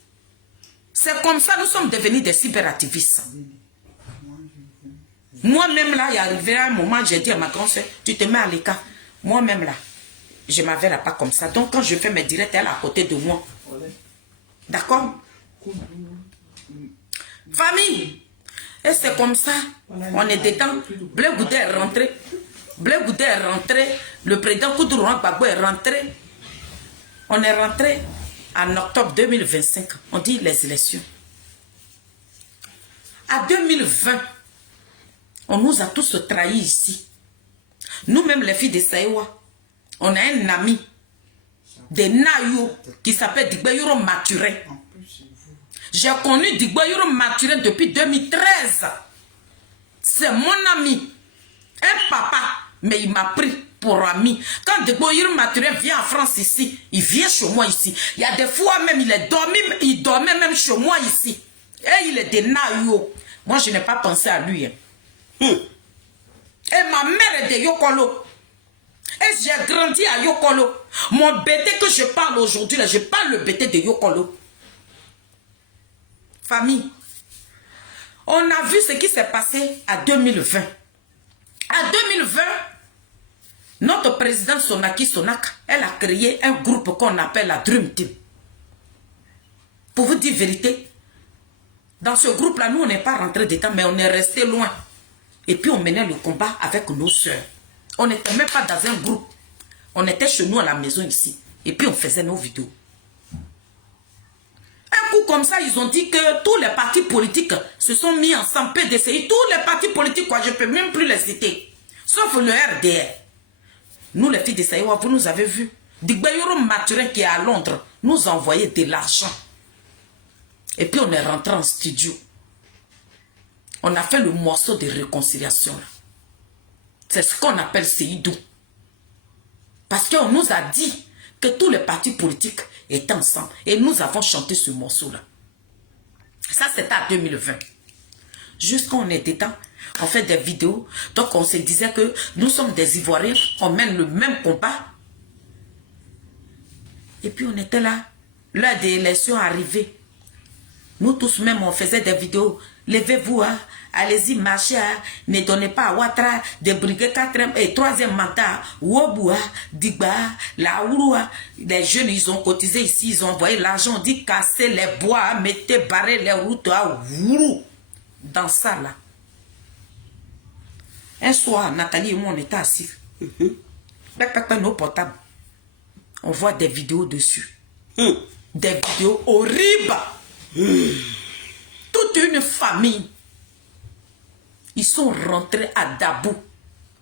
c'est comme ça nous sommes devenus des cyberactivistes. Moi-même là, il est arrivé un moment, j'ai dit à ma grande soeur, tu te mets à l'écart. Moi-même là, je ne m'avais pas comme ça. Donc quand je fais mes directs, elle est à côté de moi. D'accord? Famille, et c'est comme ça, on est dedans. Blé Goudé est rentré. Blé Goudé est rentré. Le président Koudou Laurent Gbagbo est rentré. On est rentré en octobre 2025. On dit les élections. À 2020, on nous a tous trahis ici. Nous-mêmes, les filles de Saïwa, on a un ami de Nayo qui s'appelle Digbayuro Maturin. J'ai connu Digbayuro Maturin depuis 2013. C'est mon ami. Un papa, mais il m'a pris pour ami. Quand Digbayuro Maturin vient en France ici, il vient chez moi ici. Il y a des fois même, il dormait même chez moi ici. Et il est de Nayo. Moi, je n'ai pas pensé à lui. Hein. Et ma mère est de Yokolo. Et j'ai grandi à Yokolo. Mon bébé que je parle aujourd'hui, je parle le bébé de Yokolo. Famille, on a vu ce qui s'est passé à 2020. À 2020, notre président Sonaki Sonaka, elle a créé un groupe qu'on appelle la Dream Team. Pour vous dire la vérité, dans ce groupe-là, nous, on n'est pas rentré dedans, mais on est resté loin. Et puis, on menait le combat avec nos soeurs. On n'était même pas dans un groupe. On était chez nous à la maison ici. Et puis, on faisait nos vidéos. Un coup comme ça, ils ont dit que tous les partis politiques se sont mis ensemble, PDCI, tous les partis politiques, quoi, je ne peux même plus les citer. Sauf le RDR. Nous, les filles de Saïwa, vous nous avez vus. Digbayoro Maturin qui est à Londres nous a envoyé de l'argent. Et puis on est rentré en studio. On a fait le morceau de réconciliation. C'est ce qu'on appelle Seydou. Parce qu'on nous a dit que tous les partis politiques étaient ensemble. Et nous avons chanté ce morceau-là. Ça, c'était en 2020. Jusqu'à on est dedans, on fait des vidéos. Donc, on se disait que nous sommes des Ivoiriens, on mène le même combat. Et puis, on était là. L'heure des élections arrivée. Nous tous même, on faisait des vidéos. Levez-vous, hein. Allez-y, marchez, hein. Ne donnez pas à Ouattara de briguer 4e et 3e mandat. Woboua, Digba, la Ouroua. Les jeunes, ils ont cotisé ici, ils ont envoyé l'argent. On dit casser les bois, mettez, barrer les routes à Wourou. Dans ça, là. Un soir, Nathalie et moi, on était assis. Nos portables. On voit des vidéos dessus. Des vidéos horribles. Toute une famille. Ils sont rentrés à Dabou.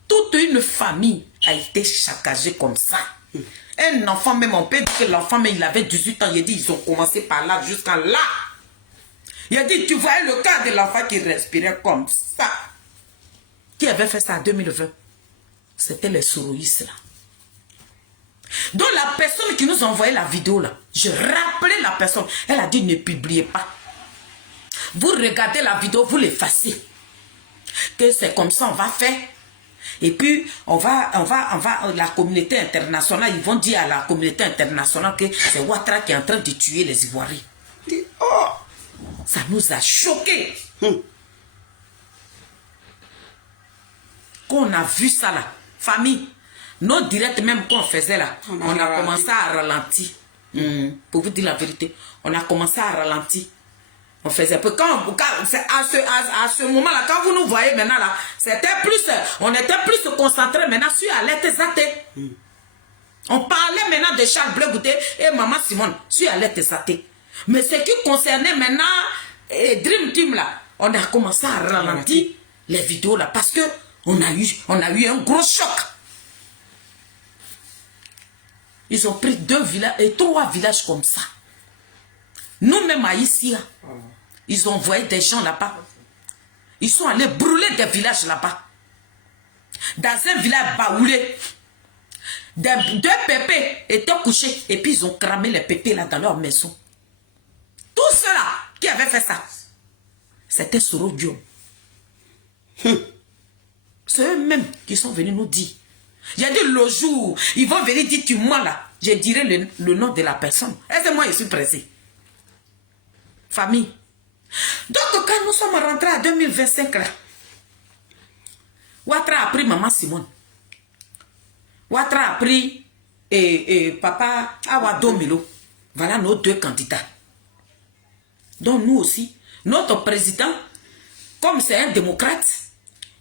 Toute une famille a été saccagée comme ça. Un enfant, même on peut dire que l'enfant, mais il avait 18 ans. Il a dit, ils ont commencé par là jusqu'à là. Il a dit, tu voyais le cas de l'enfant qui respirait comme ça. Qui avait fait ça en 2020? C'était les sourouistes là. Donc la personne qui nous a envoyé la vidéo là, je rappelais la personne, elle a dit ne publiez pas. Vous regardez la vidéo, vous l'effacez. Que c'est comme ça, on va faire. Et puis, la communauté internationale, ils vont dire à la communauté internationale que c'est Ouattara qui est en train de tuer les Ivoiriens. Oh, ça nous a choqués. Quand on a vu ça là, famille, nos directs même qu'on faisait là, on a commencé à ralentir. Pour vous dire la vérité, on a commencé à ralentir. On faisait peu. À ce moment-là, quand vous nous voyez maintenant là, c'était plus, on était plus concentrés maintenant sur Alerte Zaté. On parlait maintenant de Charles Bleu Goûté et Maman Simone sur Alerte Zaté. Mais ce qui concernait maintenant Dream Team là, on a commencé à ralentir les vidéos là parce que on a eu un gros choc. Ils ont pris 2 villages et 3 villages comme ça. Nous-mêmes à Issia, ils ont envoyé des gens là-bas. Ils sont allés brûler des villages là-bas. Dans un village baoulé, 2 pépés étaient couchés et puis ils ont cramé les pépés là dans leur maison. Tous ceux-là qui avaient fait ça, c'était Soro Diom. C'est eux-mêmes qui sont venus nous dire. J'ai dit le jour, ils vont venir dire tu moi là, je dirai le nom de la personne. Et moi, je suis pressé. Famille. Donc, quand nous sommes rentrés à 2025 là, Ouattara a pris Maman Simone. Ouattara a pris Papa Awado Milo. Voilà nos 2 candidats. Donc, nous aussi, notre président, comme c'est un démocrate,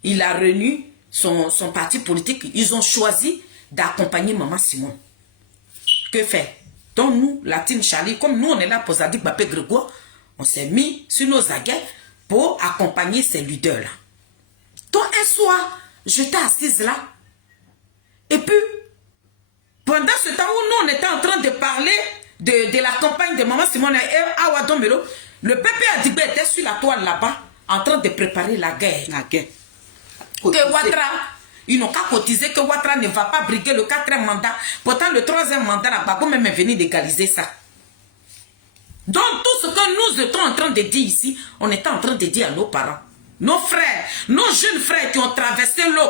il a réuni son parti politique. Ils ont choisi d'accompagner Maman Simone. Que faire? Donc nous, la team Charlie, comme nous on est là pour Zadig Bapé Grégoire, on s'est mis sur nos aguets pour accompagner ces leaders-là. Donc un soir, j'étais assise là. Et puis, pendant ce temps où nous on était en train de parler de la campagne de Maman Simone et Awado Melo, le pépé Adigbe était sur la toile là-bas, en train de préparer la guerre. La guerre. Que Ouattara, ils n'ont qu'à cotiser que Ouattara ne va pas briguer le 4e mandat. Pourtant, le 3e mandat, la Babo même est venu légaliser ça. Donc, tout ce que nous étions en train de dire ici, on était en train de dire à nos parents. nos frères, nos jeunes frères qui ont traversé l'eau,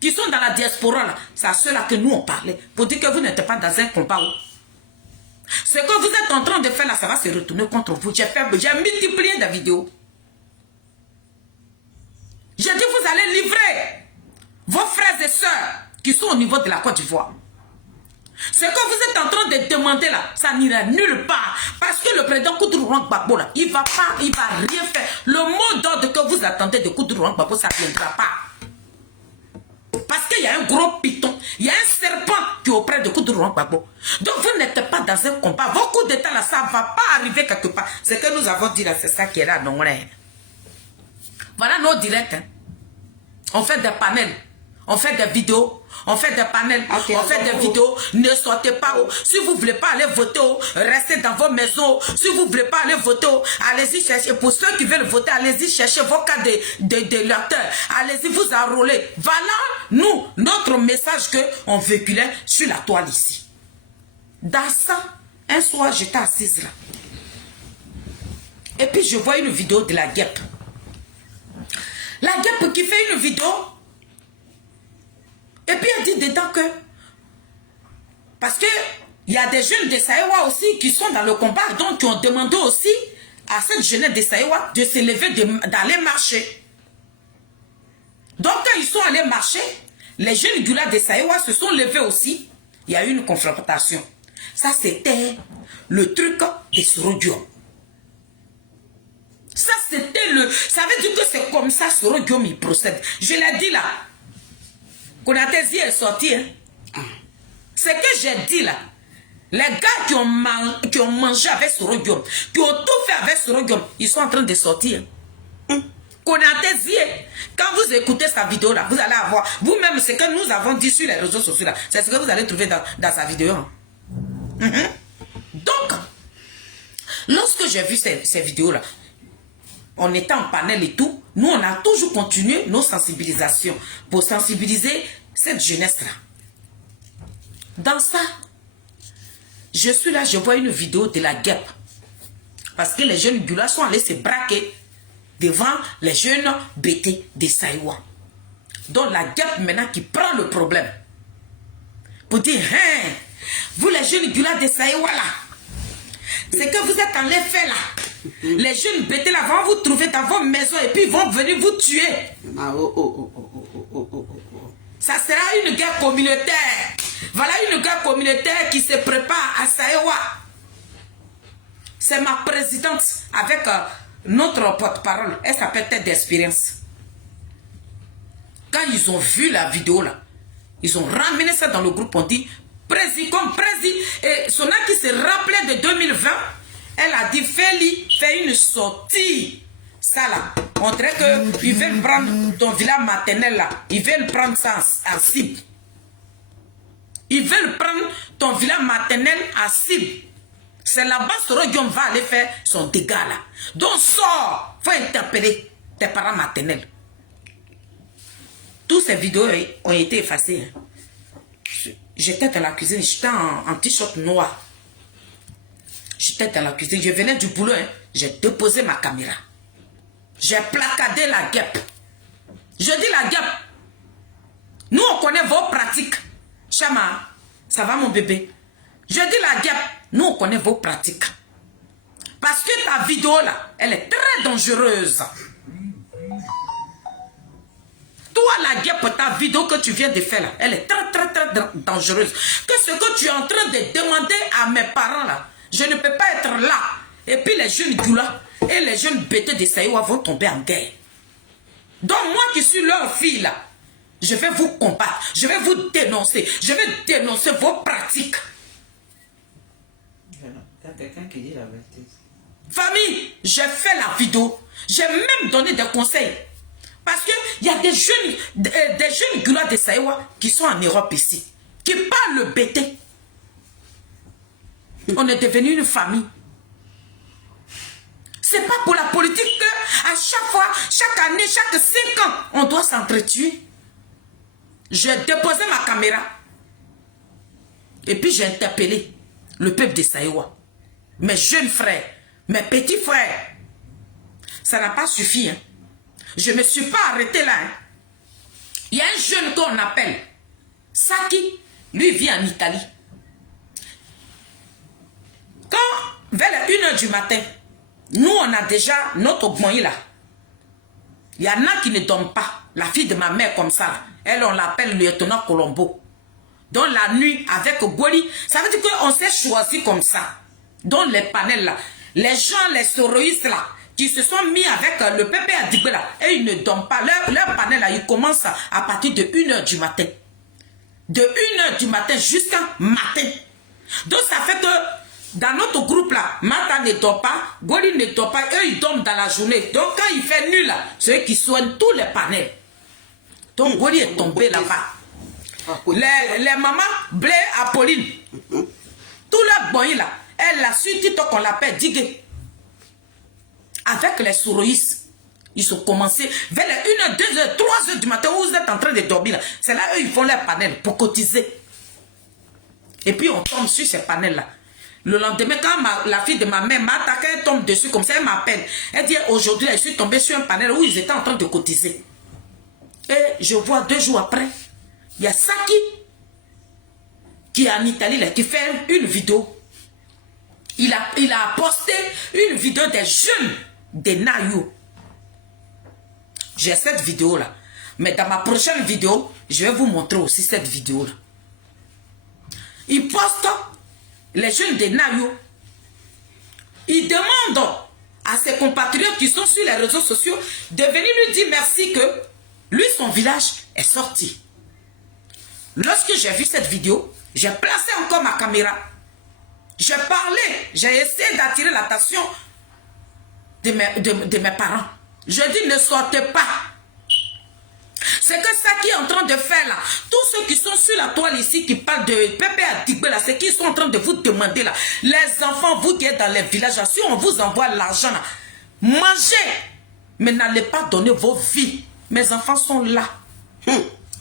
qui sont dans la diaspora, là, c'est à ceux-là que nous on parlait, pour dire que vous n'êtes pas dans un combat. Ce que vous êtes en train de faire là, ça va se retourner contre vous. J'ai multiplié des vidéos. J'ai dit, vous allez livrer vos frères et sœurs qui sont au niveau de la Côte d'Ivoire. Ce que vous êtes en train de demander là, ça n'ira nulle part. Parce que le président Koudou Gbagbo là, il va rien faire. Le mot d'ordre que vous attendez de Koudou Gbagbo, ça ne viendra pas. Parce qu'il y a un gros python, il y a un serpent qui est auprès de Koudou Gbagbo. Donc vous n'êtes pas dans un combat. Vos coups d'état là, ça ne va pas arriver quelque part. Ce que nous avons dit là, c'est ça qui est là. Non, voilà nos directs. Hein. On fait des panels, on fait des vidéos. On fait des panels, okay, on fait des vidéos. Ne sortez pas. Si vous ne voulez pas aller voter, restez dans vos maisons. Si vous ne voulez pas aller voter, allez-y chercher. Pour ceux qui veulent voter, allez-y chercher vos cas de lecteurs. Allez-y vous enrôler. Voilà, nous, notre message qu'on véhiculait sur la toile ici. Dans ça, un soir, j'étais assise là. Et puis, je vois une vidéo de la guêpe. La guêpe qui fait une vidéo. Et puis elle dit dedans que, parce que il y a des jeunes de Saïwa aussi qui sont dans le combat, donc qui ont demandé aussi à cette jeunesse de Saïwa de se lever, d'aller marcher. Donc quand ils sont allés marcher, les jeunes Gula de Saïwa se sont levés aussi. Il y a eu une confrontation. Ça c'était le truc de Soro-Guillaume. Ça c'était le... Ça veut dire que c'est comme ça Soro-Guillaume il procède. Je l'ai dit là. Konaté est sorti. Hein? Ce que j'ai dit là, les gars qui ont mangé avec Soro-Guillaume, qui ont tout fait avec Soro-Guillaume, ils sont en train de sortir. Konaté, quand vous écoutez sa vidéo là, vous allez avoir, vous-même, ce que nous avons dit sur les réseaux sociaux là, c'est ce que vous allez trouver dans sa vidéo. Hein? Donc, lorsque j'ai vu ces vidéos là, on était en panel et tout, nous on a toujours continué nos sensibilisations pour sensibiliser cette jeunesse-là. Dans ça, je suis là, je vois une vidéo de la guêpe. Parce que les jeunes Gula sont allés se braquer devant les jeunes BT de Saïwa. Donc la guêpe maintenant qui prend le problème. Pour dire, hein, vous les jeunes Gula de Saïwa là, c'est que vous êtes en les faits là. Les jeunes BT là vont vous trouver dans vos maisons et puis ils vont venir vous tuer. Ça sera une guerre communautaire. Voilà une guerre communautaire qui se prépare à Saïwa. C'est ma présidente avec notre porte-parole. Elle s'appelle Tête d'Expérience. Quand ils ont vu la vidéo là, ils ont ramené ça dans le groupe. On dit, comme président. Et Sona qui se rappelait de 2020. Elle a dit, fais une sortie. Ça là, on dirait qu'ils veulent prendre ton village maternel là. Ils veulent prendre ça en cible. Ils veulent prendre ton village maternel en cible. C'est là-bas que Soro-Guillaume va aller faire son dégât là. Donc sors, faut interpeller tes parents maternels. Toutes ces vidéos ont été effacées. J'étais dans la cuisine, j'étais en t-shirt noir. J'étais dans la cuisine, je venais du boulot, hein. J'ai déposé ma caméra. J'ai placardé la guêpe. Je dis la guêpe. Nous, on connaît vos pratiques. Chama, ça va mon bébé? Je dis la guêpe. Nous, on connaît vos pratiques. Parce que ta vidéo là, elle est très dangereuse. Toi, la guêpe, ta vidéo que tu viens de faire là, elle est très dangereuse. Que ce que tu es en train de demander à mes parents là, je ne peux pas être là. Et puis les jeunes Gula et les jeunes BT de Saïwa vont tomber en guerre. Donc moi qui suis leur fille là, je vais vous combattre. Je vais vous dénoncer. Je vais dénoncer vos pratiques. Il y a quelqu'un qui dit la vérité. Famille, j'ai fait la vidéo. J'ai même donné des conseils. Parce qu'il y a des jeunes Gula de Saïwa qui sont en Europe ici. Qui parlent le BT. On est devenu une famille. C'est pas pour la politique qu'à chaque fois, chaque année, chaque 5 ans, on doit s'entretuer. J'ai déposé ma caméra. Et puis j'ai interpellé le peuple de Saïwa. Mes jeunes frères, mes petits frères. Ça n'a pas suffi. Hein. Je ne me suis pas arrêté là. Hein. Il y a un jeune qu'on appelle Saki. Lui vit en Italie. Quand, vers les 1h du matin, nous, on a déjà notre moyen là. Il y en a qui ne dorment pas. La fille de ma mère comme ça, là. Elle, on l'appelle le lieutenant Colombo. Donc la nuit, avec Goli, ça veut dire qu'on s'est choisi comme ça. Donc les panels là, les gens, les soroïstes là, qui se sont mis avec le pépé à Dibé là, et ils ne dorment pas. Leur panel là, ils commencent à partir de 1h du matin. De 1h du matin jusqu'à matin. Donc ça fait que dans notre groupe là, Mata ne dort pas, Goli ne dort pas, eux ils dorment dans la journée. Donc quand il fait nuit là, c'est eux qui soignent tous les panels. Donc Goli est tombé là-bas. Les mamans, Blé, Apolline, tout le boy là, elle a su qu'on l'appelle Digue. Avec les souroïs, ils ont commencé vers les 1h, 2h, 3h du matin où vous êtes en train de dormir. C'est là eux ils font leurs panels pour cotiser. Et puis on tombe sur ces panels là. Le lendemain, quand la fille de ma mère m'a attaqué, elle tombe dessus comme ça, elle m'appelle. Elle dit aujourd'hui, je suis tombée sur un panel où ils étaient en train de cotiser. Et je vois 2 jours après, il y a Saki qui est en Italie là, qui fait une vidéo. Il a posté une vidéo des jeunes de Nayou. J'ai cette vidéo là. Mais dans ma prochaine vidéo, je vais vous montrer aussi cette vidéo là. Il poste les jeunes de Nayou. Il demande à ses compatriotes qui sont sur les réseaux sociaux de venir lui dire merci que lui, son village est sorti. Lorsque j'ai vu cette vidéo, j'ai placé encore ma caméra. J'ai parlé, j'ai essayé d'attirer l'attention de mes parents. Je dis ne sortez pas. C'est que ça qui est en train de faire là, tous ceux qui sont sur la toile ici, qui parlent de Pépé à Dibé là, c'est qu'ils sont en train de vous demander là, les enfants, vous qui êtes dans les villages, si on vous envoie l'argent là, mangez, mais n'allez pas donner vos vies. Mes enfants sont là.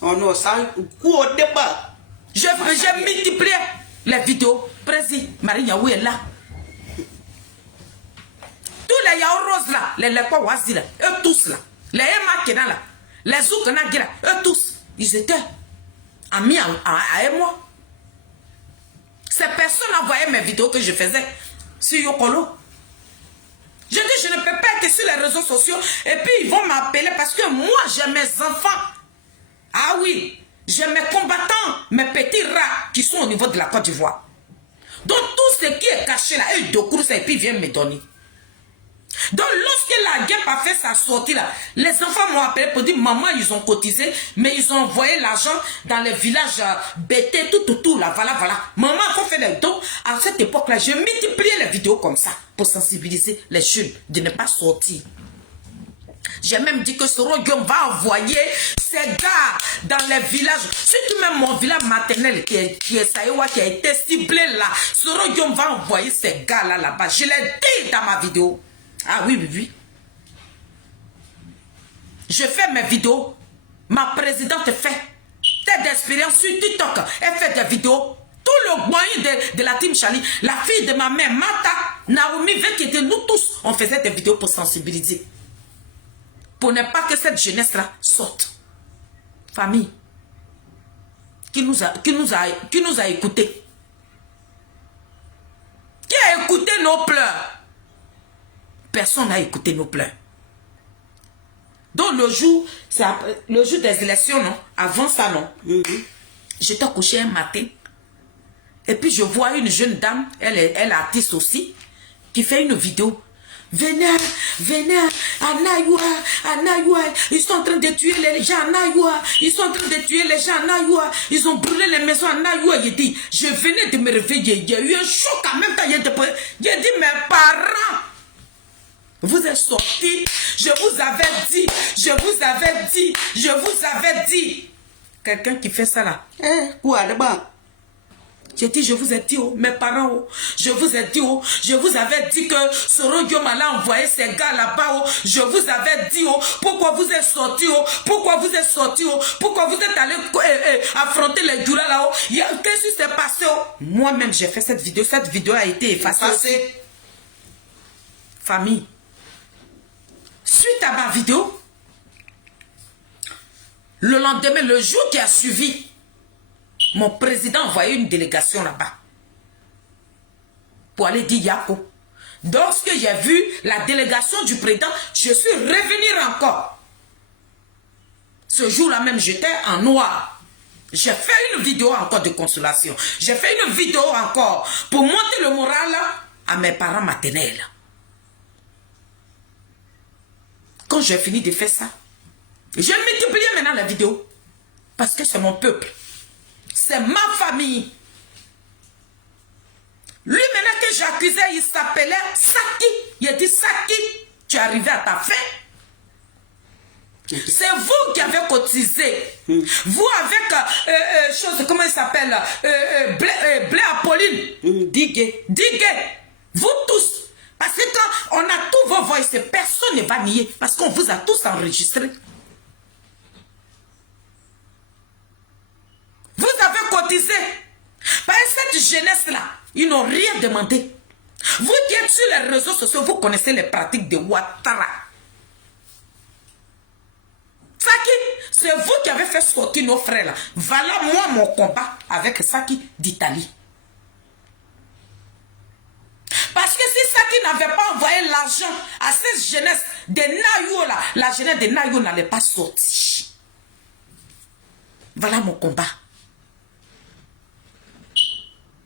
Oh non, ça, au débat. J'ai multiplié les vidéos. Président, Marie Yaou est là. Tous les Yao Rose là, les Lekwa Wazi là, eux tous là, les Emma Kena là, les Zoukana là, eux tous, ils étaient amis à moi. Ces personnes envoyaient mes vidéos que je faisais sur Yokolo. Je dis, je ne peux pas être sur les réseaux sociaux et puis ils vont m'appeler parce que moi, j'ai mes enfants. Ah oui, j'ai mes combattants, mes petits rats qui sont au niveau de la Côte d'Ivoire. Donc tout ce qui est caché là, ils découvrent ça et puis ils viennent me donner. Donc lorsque la guêpe a fait sa sortie là, les enfants m'ont appelé pour dire maman ils ont cotisé, mais ils ont envoyé l'argent dans les villages BT, tout là, voilà. Maman il faut faire des dons. À cette époque là, je multipliais les vidéos comme ça pour sensibiliser les jeunes de ne pas sortir. J'ai même dit que Soro Guillaume va envoyer ces gars dans les villages. Surtout même mon village maternel qui est Saïwa, qui a été ciblé là. Soro Guillaume va envoyer ces gars là-bas. Je l'ai dit dans ma vidéo. Ah oui. Je fais mes vidéos. Ma présidente fait telle expérience sur TikTok. Elle fait des vidéos. Tout le moyen de la team Charlie. La fille de ma mère, Mata, Naomi, qui était nous tous, on faisait des vidéos pour sensibiliser. Pour ne pas que cette jeunesse-là sorte. Famille. Qui nous a écoutés. Qui a écouté nos pleurs? Personne n'a écouté nos pleurs. Donc le jour des élections, non? Avant ça, non? J'étais couché un matin. Et puis je vois une jeune dame, elle est artiste aussi, qui fait une vidéo. Venez, Anayoua, ils sont en train de tuer les gens à Anayoua, ils ont brûlé les maisons à Anayoua. Il dit, je venais de me réveiller, il y a eu un choc en même temps. J'ai dit, mes parents, vous êtes sortis, je vous avais dit. Quelqu'un qui fait ça là. Quoi là-bas? J'ai dit, je vous ai dit, mes parents, je vous ai dit, je vous avais dit que Soro Guillaume allait envoyer ces gars là-bas, je vous avais dit, pourquoi vous êtes sortis, pourquoi vous êtes allés affronter les Dura là-haut, qu'est-ce qui s'est passé? Moi-même, j'ai fait cette vidéo a été effacée. Famille, suite à ma vidéo, Le lendemain, le jour qui a suivi, mon président a envoyé une délégation là-bas pour aller dire Yako. Lorsque j'ai vu la délégation du président, je suis revenu encore. Ce jour-là même, j'étais en noir. J'ai fait une vidéo encore de consolation. J'ai fait une vidéo encore pour monter le moral à mes parents maternels. Quand j'ai fini de faire ça, j'ai multiplié maintenant la vidéo. Parce que c'est mon peuple. C'est ma famille. Lui maintenant que j'accusais, il s'appelait Saki. Il a dit Saki, tu es arrivé à ta fin. C'est vous qui avez cotisé. Vous avec chose, comment il s'appelle, blé Apolline. Digué. Vous tous. Parce que quand on a tous vos voix, personne ne va nier. Parce qu'on vous a tous enregistrés. Vous avez cotisé. Par cette jeunesse-là, ils n'ont rien demandé. Vous qui êtes sur les réseaux sociaux, vous connaissez les pratiques de Ouattara. Saki, c'est vous qui avez fait sortir nos frères là. Voilà moi mon combat avec Saki d'Italie. Parce que si Saki n'avait pas envoyé l'argent à cette jeunesse de Nayo là, la jeunesse de Nayo n'allait pas sortir. Voilà mon combat.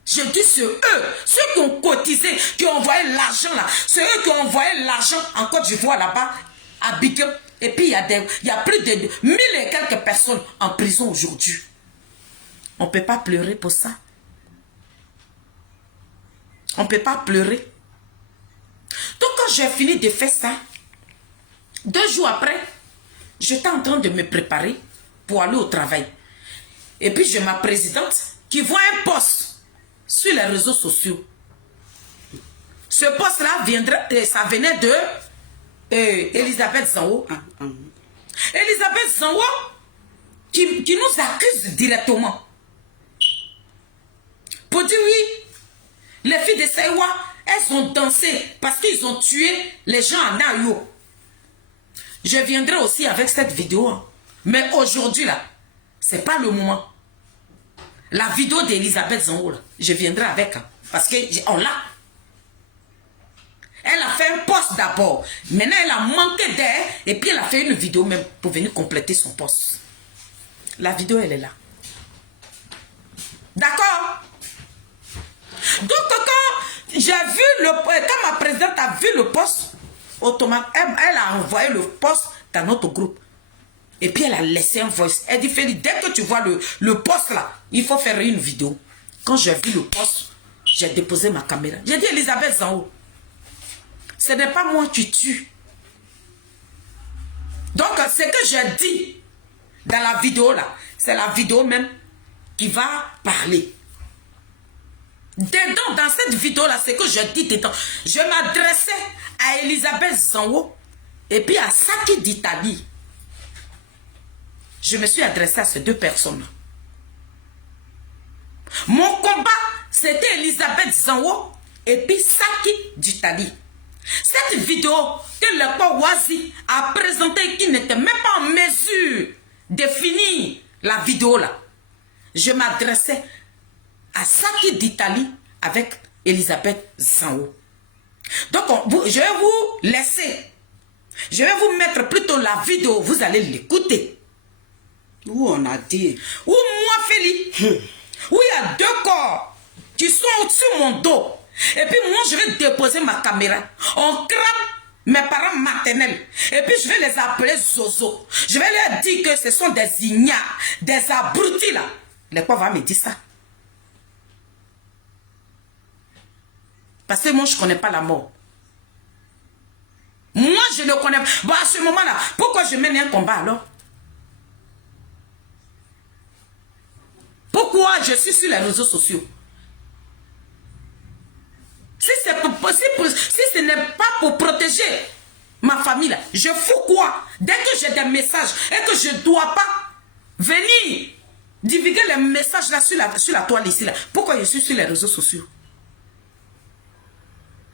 Je dis c'est eux, ceux qui ont cotisé, qui ont envoyé l'argent là, c'est eux qui ont envoyé l'argent en Côte d'Ivoire là-bas, à Biguem. Et puis il y a plus de 1000 et quelques personnes en prison aujourd'hui. On ne peut pas pleurer pour ça. On ne peut pas pleurer. Donc quand j'ai fini de faire ça, 2 jours après, j'étais en train de me préparer pour aller au travail. Et puis j'ai ma présidente qui voit un poste sur les réseaux sociaux. Ce poste-là viendrait, ça venait de Elisabeth Zango. Elisabeth Zango qui nous accuse directement. Pour dire oui, les filles de Saïwa, elles ont dansé parce qu'ils ont tué les gens à Nayo. Je viendrai aussi avec cette vidéo. Mais aujourd'hui, là, c'est pas le moment. La vidéo d'Elisabeth Zango, je viendrai avec. Parce qu'on l'a. Elle a fait un poste d'abord. Maintenant, elle a manqué d'air. Et puis, elle a fait une vidéo même pour venir compléter son poste. La vidéo, elle est là. D'accord? Donc, quand j'ai vu quand ma présidente a vu le poste, automatiquement, elle a envoyé le poste dans notre groupe. Et puis, elle a laissé un voice. Elle dit, Félix, dès que tu vois le poste là, il faut faire une vidéo. Quand j'ai vu le poste, j'ai déposé ma caméra. J'ai dit, Elisabeth Zango, ce n'est pas moi qui tue. Donc, ce que j'ai dit dans la vidéo là, c'est la vidéo même qui va parler. Dedans, dans cette vidéo là, c'est que je dis dedans, je m'adressais à Elisabeth Zango et puis à Saki d'Italie. Je me suis adressé à ces 2 personnes. Mon combat, c'était Elisabeth Zango et puis Saki d'Italie. Cette vidéo que le peuple Wazi a présentée, qui n'était même pas en mesure de finir la vidéo là, je m'adressais à Saki d'Italie avec Elisabeth Zango. Donc, je vais vous laisser. Je vais vous mettre plutôt la vidéo. Vous allez l'écouter. Où on a dit. Où moi, Félix, où il y a 2 corps qui sont au-dessus de mon dos. Et puis moi, je vais déposer ma caméra. On crape mes parents maternels. Et puis je vais les appeler Zozo. Je vais leur dire que ce sont des ignares, des abrutis là. Les pauvres vont me dire ça. Parce que moi, je ne connais pas la mort. Moi, je ne connais pas. Bon, à ce moment-là, pourquoi je mène un combat alors? Pourquoi je suis sur les réseaux sociaux? Si ce n'est pas pour protéger ma famille, là, je fous quoi? Dès que j'ai des messages et que je ne dois pas venir divulguer les messages là sur la toile ici, là, pourquoi je suis sur les réseaux sociaux?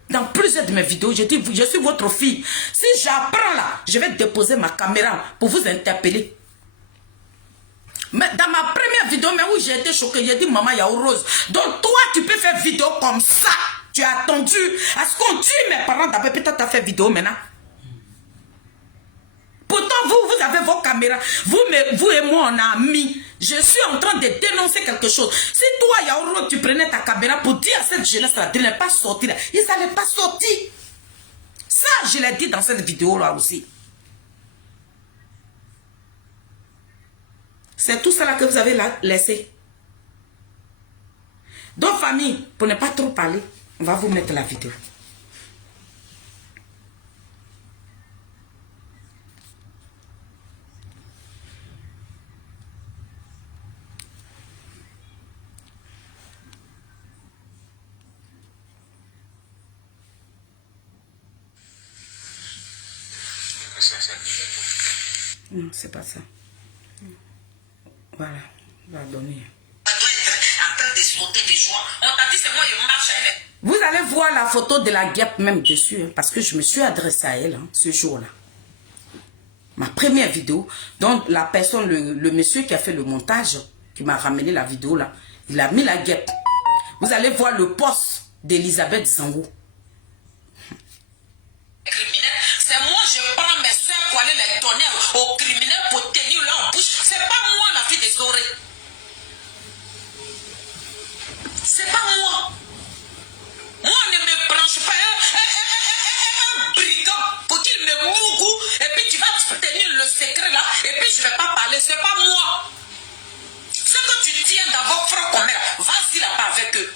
Dans plusieurs de mes vidéos, je dis, je suis votre fille. Si j'apprends là, je vais déposer ma caméra pour vous interpeller. Mais dans ma première vidéo, mais où j'ai été choquée, j'ai dit maman, il y a Rose. Donc toi, tu peux faire vidéo comme ça. Tu as attendu à ce qu'on tue mes parents d'abord, peut-être tu as fait vidéo maintenant. Pourtant, vous avez vos caméras. Vous et moi, on a mis. Je suis en train de dénoncer quelque chose. Si toi, Yaouro, tu prenais ta caméra pour dire à cette jeunesse-là de ne pas sortir, ils n'allaient pas sortir. Ça, je l'ai dit dans cette vidéo-là aussi. C'est tout cela que vous avez laissé. Donc, famille, pour ne pas trop parler, on va vous mettre la vidéo. Non, c'est pas ça. Voilà, on va donner. Vous allez voir la photo de la guêpe même dessus, hein, parce que je me suis adressée à elle hein, ce jour-là. Ma première vidéo, donc la personne, le monsieur qui a fait le montage, qui m'a ramené la vidéo là, il a mis la guêpe. Vous allez voir le poste d'Elisabeth Zango. C'est moi, je prends mes soeurs pour aller les donner aux criminels pour tenir leur bouche. C'est pas moi la fille des oreilles. C'est pas moi. Moi, ne me branche pas un brigand pour qu'il me mougou et puis tu vas tenir le secret là et puis je vais pas parler. C'est pas moi. Ce que tu tiens dans vos frères comme mère, vas-y là-bas avec eux.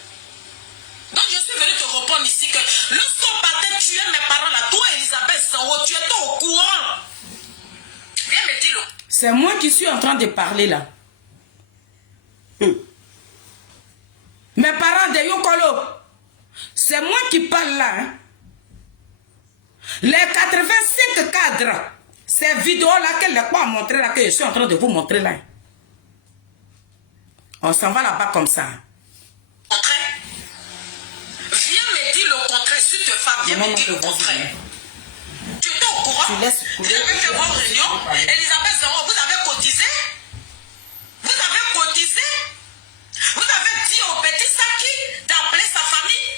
Donc je suis venu te répondre ici que lorsqu'on partait tuer mes parents là, toi Elisabeth Zango, tu étais au courant. Viens me dire. C'est moi qui suis en train de parler là. Mes parents de Yokolo, c'est moi qui parle là. Hein. Les 85 cadres, ces vidéos-là qu'elle n'a pas montré là, que je suis en train de vous montrer là. On s'en va là-bas comme ça. Viens me dire le contraire, si tu es femme, viens me dire le contraire. Tu étais au courant? Vous avez fait vos réunions. Elisabeth Zango, vous avez cotisé? Vous avez cotisé? Vous avez dit au petit Saki d'appeler sa famille?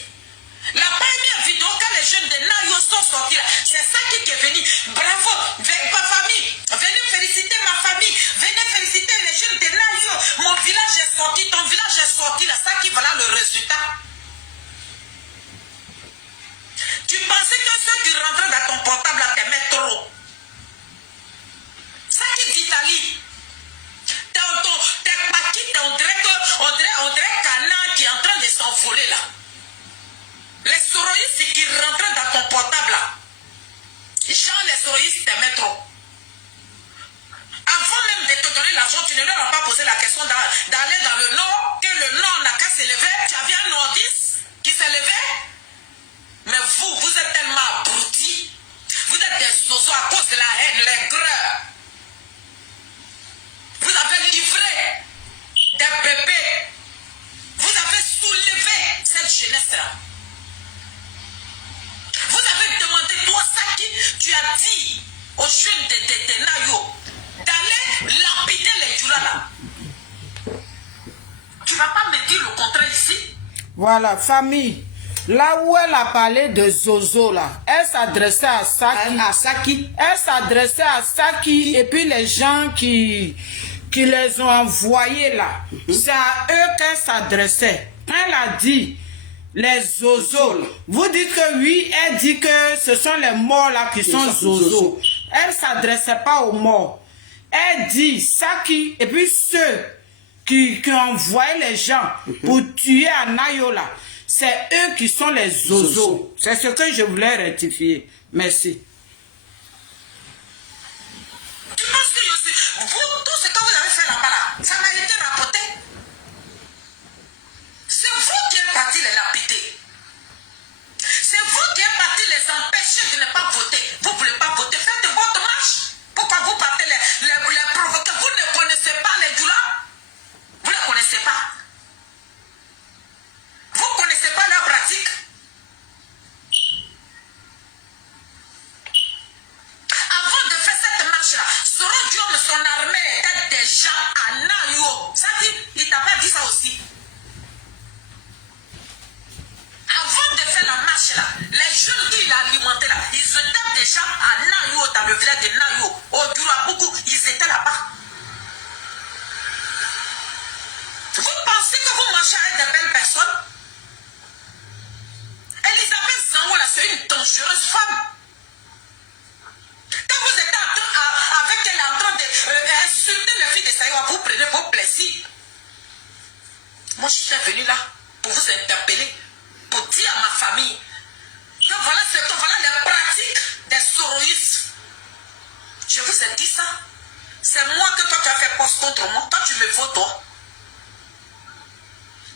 La première vidéo quand les jeunes de Nayo sont sortis là, c'est Saki qui est venu. Bravo, ma famille, venez féliciter ma famille, venez féliciter les jeunes de Nayo. Mon village est sorti, ton village est sorti là, Saki, voilà le résultat. Tu pensais que ceux qui rentraient dans ton portable là t'aimaient trop. Saki d'Italie. T'es paquis, on dirait Cana qui est en train de s'envoler là. Les soroïstes qui rentraient dans ton portable là. Jean, les soroïstes t'aimaient trop. Avant même de te donner l'argent, tu ne leur as pas posé la question d'aller dans le nord, que le nord n'a qu'à s'élever. Tu avais un nordiste qui s'est levé. Mais vous êtes tellement abrutis. Vous êtes des zozos à cause de la haine, l'aigreur. Vous avez livré des bébés. Vous avez soulevé cette jeunesse-là. Vous avez demandé, toi, Saki, tu as dit aux jeunes de Nayo d'aller lapider les Djoula là. Tu ne vas pas me dire le contraire ici? Voilà, famille. Là où elle a parlé de Zozo là, elle s'adressait à Saki. Elle s'adressait à Saki et puis les gens qui les ont envoyés là. C'est à eux qu'elle s'adressait. Elle a dit, les Zozo. Vous dites que oui, elle dit que ce sont les morts là qui sont Zozo. Elle ne s'adressait pas aux morts. Elle dit Saki et puis ceux qui ont envoyé les gens pour tuer à Nayola. C'est eux qui sont les Zozo. C'est ce que je voulais rectifier. Merci. Tu penses que vous, tout ce que vous avez fait là-bas, là, ça m'a été rapporté? C'est vous qui êtes parti les lapider. C'est vous qui êtes parti les empêcher de ne pas voter. Vous ne voulez pas voter. Faites votre marche. Pourquoi vous partez les provoquer? Vous ne connaissez pas les Djoula? Vous ne les connaissez pas? Vous ne connaissez pas leur pratique? Avant de faire cette marche-là, Soro Diom, son armée, village de Nayo, au Durabuku, ils étaient là-bas. Vous pensez que vous mangez avec de belles personnes? Elisabeth Zango, là, c'est une dangereuse femme. Quand vous êtes avec elle en train d'insulter les filles de Saïwa, vous prenez vos plaisirs. Moi, je suis venu là pour vous interpeller, pour dire à ma famille que voilà les pratiques des soroïstes. Je vous ai dit ça. C'est moi que toi tu as fait poste contre moi. Toi tu me vaux, toi.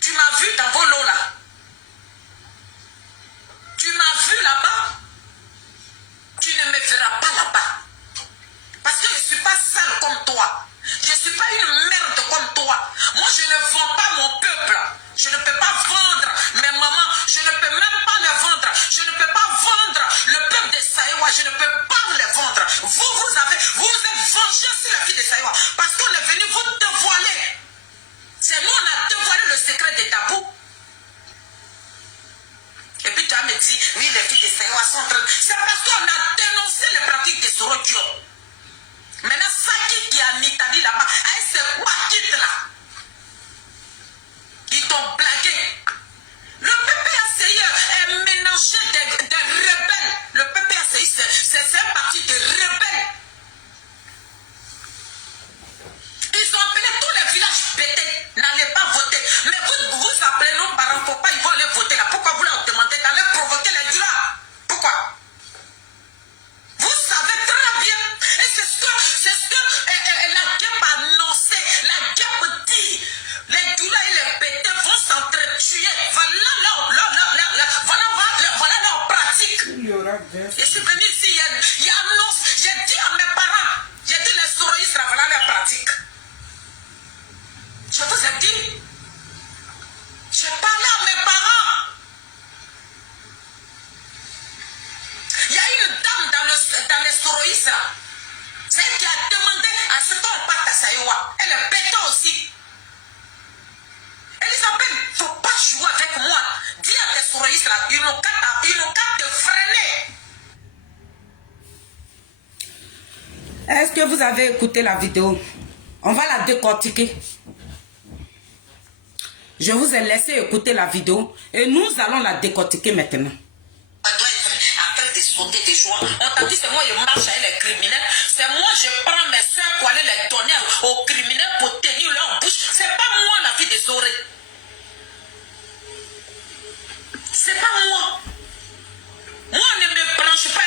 Tu m'as vu dans vos lots là. Tu m'as vu là-bas. Tu ne me verras pas là-bas. Parce que je ne suis pas sale comme toi. Je ne suis pas une merde comme toi. Moi, je ne vends pas mon peuple. Je ne peux pas vendre mes mamans. Je ne peux même pas les vendre. Je ne peux pas vendre le peuple de Saïwa. Je ne peux pas les vendre. Vous êtes vengés sur la fille de Saïwa. Parce qu'on est venu vous dévoiler. C'est nous, on a dévoilé le secret des tabous. Et puis tu as me dit, oui, les filles de Saïwa sont en train... C'est parce qu'on a dénoncé les pratiques des Sorodio. Maintenant, Saki qui est en Italie là-bas, avec ses paquettes là, ils t'ont blagué. Le PPACI est mélangé des rebelles. Le PPACI, c'est un parti de rebelles. Ils ont appelé tous les villages pétés. N'allez pas voter. Mais vous appelez nos parents, pourquoi ils vont aller voter là? Pourquoi vous leur demandez d'aller provoquer les Dula? Pourquoi? Vous savez très bien. Et c'est ce que la guêpe a annoncé. La guêpe dit. Les Dula et les pétés vont s'entretuer. Voilà leur pratique. Je suis venu ici, il y a annonce. J'ai dit à mes parents, j'ai dit les soroïstes, voilà leur pratique. Je vous ai dit. J'ai parlé à mes parents. Il y a une dame dans les soroïstes. C'est elle qui a demandé à ce qu'on parte à Saïwa. Elle est pétée aussi. Elisabeth, il ne faut pas jouer avec moi. Dis à tes soroïstes là, ils n'ont qu'à te freiner. Est-ce que vous avez écouté la vidéo? On va la décortiquer. Je vous ai laissé écouter la vidéo et nous allons la décortiquer maintenant. On doit être en train de sauter des joies. On t'a dit c'est moi je marche avec les criminels. C'est moi je prends mes soeurs pour aller les donner aux criminels pour tenir leur bouche. C'est pas moi la fille des oreilles. C'est pas moi. Moi on ne me branche pas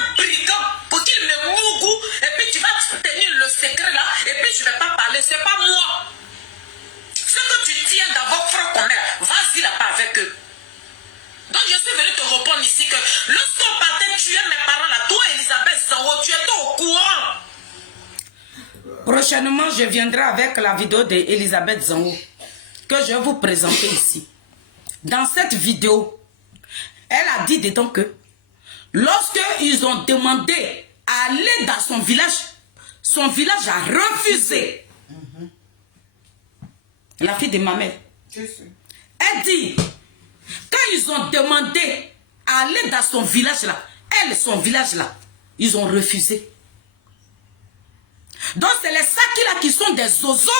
un brigand pour qu'il me mougou et puis tu vas tenir le secret là et puis je vais pas parler. C'est pas moi. Ce que tu tiens dans vos frères communs, vas-y là-bas avec eux. Donc je suis venu te répondre ici que lorsqu'on partait tuer mes parents là, toi Elisabeth Zango, tu étais au courant. Prochainement, je viendrai avec la vidéo d'Elisabeth Zango que je vais vous présenter ici. Dans cette vidéo, elle a dit dedans que lorsque ils ont demandé à aller dans son village a refusé. La fille de ma mère. Elle dit, quand ils ont demandé à aller dans son village là, son village là, ils ont refusé. Donc c'est les Saki là qui sont des zozos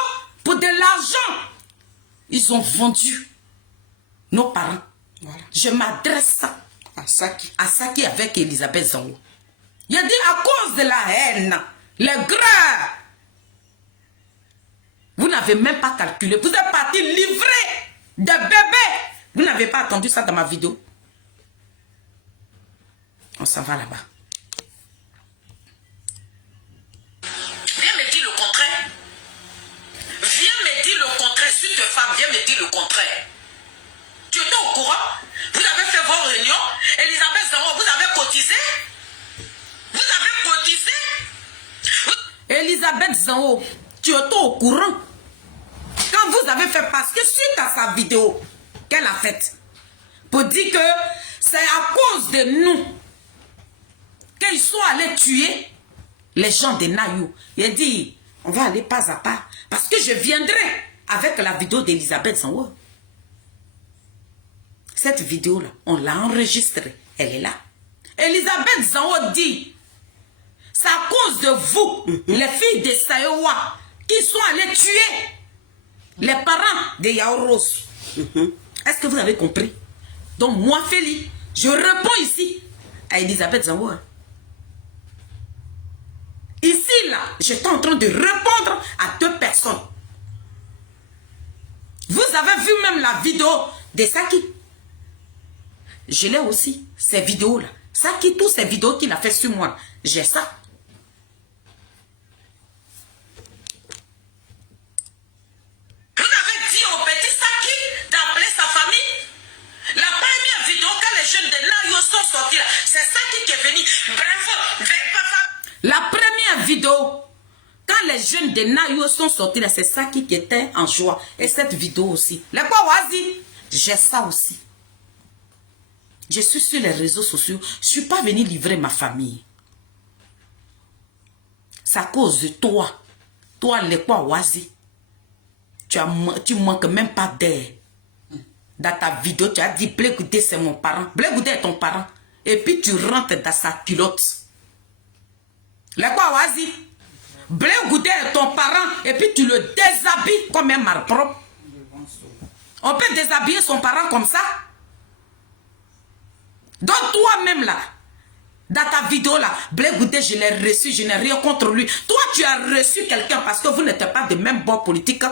pour de l'argent. Ils ont vendu nos parents. Voilà. Je m'adresse à Saki avec Elisabeth Zango. Il a dit à cause de la haine, les gras. Vous n'avez même pas calculé. Vous êtes parti livrer des bébés. Vous n'avez pas entendu ça dans ma vidéo. On s'en va là-bas. Viens me dire le contraire. Viens me dire le contraire. Sur tes femmes, viens me dire le contraire. Tu étais au courant? Vous avez fait vos réunions. Elisabeth Zango, vous avez cotisé? Vous avez cotisé? Elisabeth Zango, tu étais au courant? Quand vous avez fait, parce que suite à sa vidéo qu'elle a faite, pour dire que c'est à cause de nous qu'ils sont allés tuer les gens de Nayo. Il a dit, on va aller pas à pas, parce que je viendrai avec la vidéo d'Elisabeth Zango. Cette vidéo-là, on l'a enregistrée, elle est là. Elisabeth Zango dit C'est à cause de vous, les filles de Sayowa, qui sont allées tuer les parents de Yao Rose. Est-ce que vous avez compris? Donc moi, Feli, je réponds ici à Elisabeth Zawa. Ici, là, j'étais en train de répondre à 2 personnes. Vous avez vu même la vidéo de Saki. Je l'ai aussi, ces vidéos-là. Saki, toutes ces vidéos qu'il a fait sur moi, j'ai ça. Vous avez dit au petit Saki d'appeler sa famille. La première vidéo quand les jeunes de Nayo sont sortis, c'est Saki qui est venu. Bref, la première vidéo, quand les jeunes de Nayo sont sortis, c'est Saki qui était en joie. Et cette vidéo aussi. Les quoi, Wazi, j'ai ça aussi. Je suis sur les réseaux sociaux. Je ne suis pas venu livrer ma famille. C'est à cause de toi. Toi, les quoi, Wazi. Tu manques même pas d'air. Dans ta vidéo, tu as dit Blé Goudé, c'est mon parent. Blé Goudé est ton parent. Et puis tu rentres dans sa culotte. Les quoi, Wazi? Blé Goudé est ton parent. Et puis tu le déshabilles comme un malpropre. On peut déshabiller son parent comme ça? Donc toi-même là, dans ta vidéo là, Blé Goudé, je l'ai reçu, je n'ai rien contre lui. Toi, tu as reçu quelqu'un parce que vous n'êtes pas de même bord politique.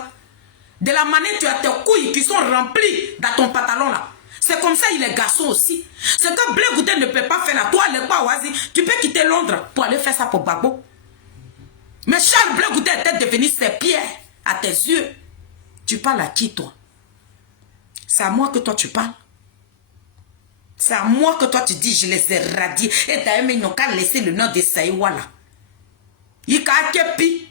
De la manière tu as tes couilles qui sont remplies dans ton pantalon là. C'est comme ça, il est garçon aussi. Ce que Blé Goudé ne peut pas faire là. Toi, les quoi, Wazi, tu peux quitter Londres pour aller faire ça pour Babo. Mais Charles Blé Goudé était devenu ses pierres à tes yeux. Tu parles à qui, toi? C'est à moi que toi tu parles. C'est à moi que toi tu dis je les ai radiés. Et d'ailleurs, ils n'ont qu'à laisser le nom de Saïwa là. Il a kepi.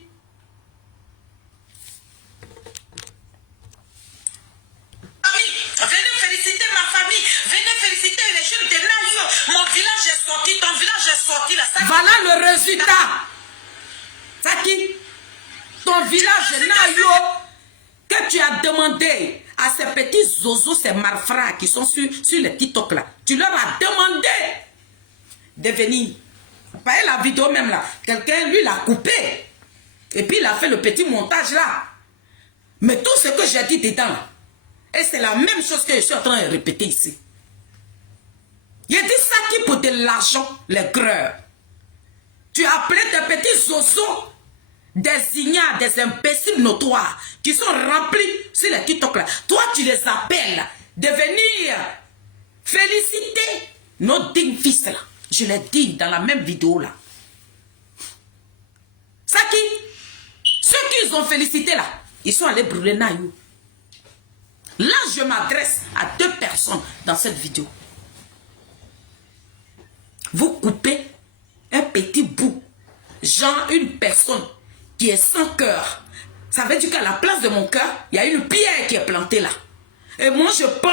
venez féliciter ma famille. Venez féliciter les jeunes de Nayo. Mon village est sorti, ton village est sorti là. Voilà le résultat. Saki, ton village Nayo que tu as demandé à ces petits zozos, ces malfrats qui sont sur les TikTok là, tu leur as demandé de venir. Vous voyez la vidéo même là, quelqu'un lui l'a coupé. Et puis il a fait le petit montage là. Mais tout ce que j'ai dit dedans, et c'est la même chose que je suis en train de répéter ici. Il a dit ça qui pour de l'argent, les greurs. Tu as appelé des petits zozos, des ignares, des imbéciles notoires qui sont remplis sur les TikTok là. Toi, tu les appelles de venir féliciter nos dignes fils là. Je l'ai dit dans la même vidéo là. Ça qui, ceux qu'ils ont félicité là, ils sont allés brûler Nayo. Là, je m'adresse à 2 personnes dans cette vidéo. Vous coupez un petit bout, genre une personne qui est sans cœur. Ça veut dire qu'à la place de mon cœur, il y a une pierre qui est plantée là. Et moi, je prends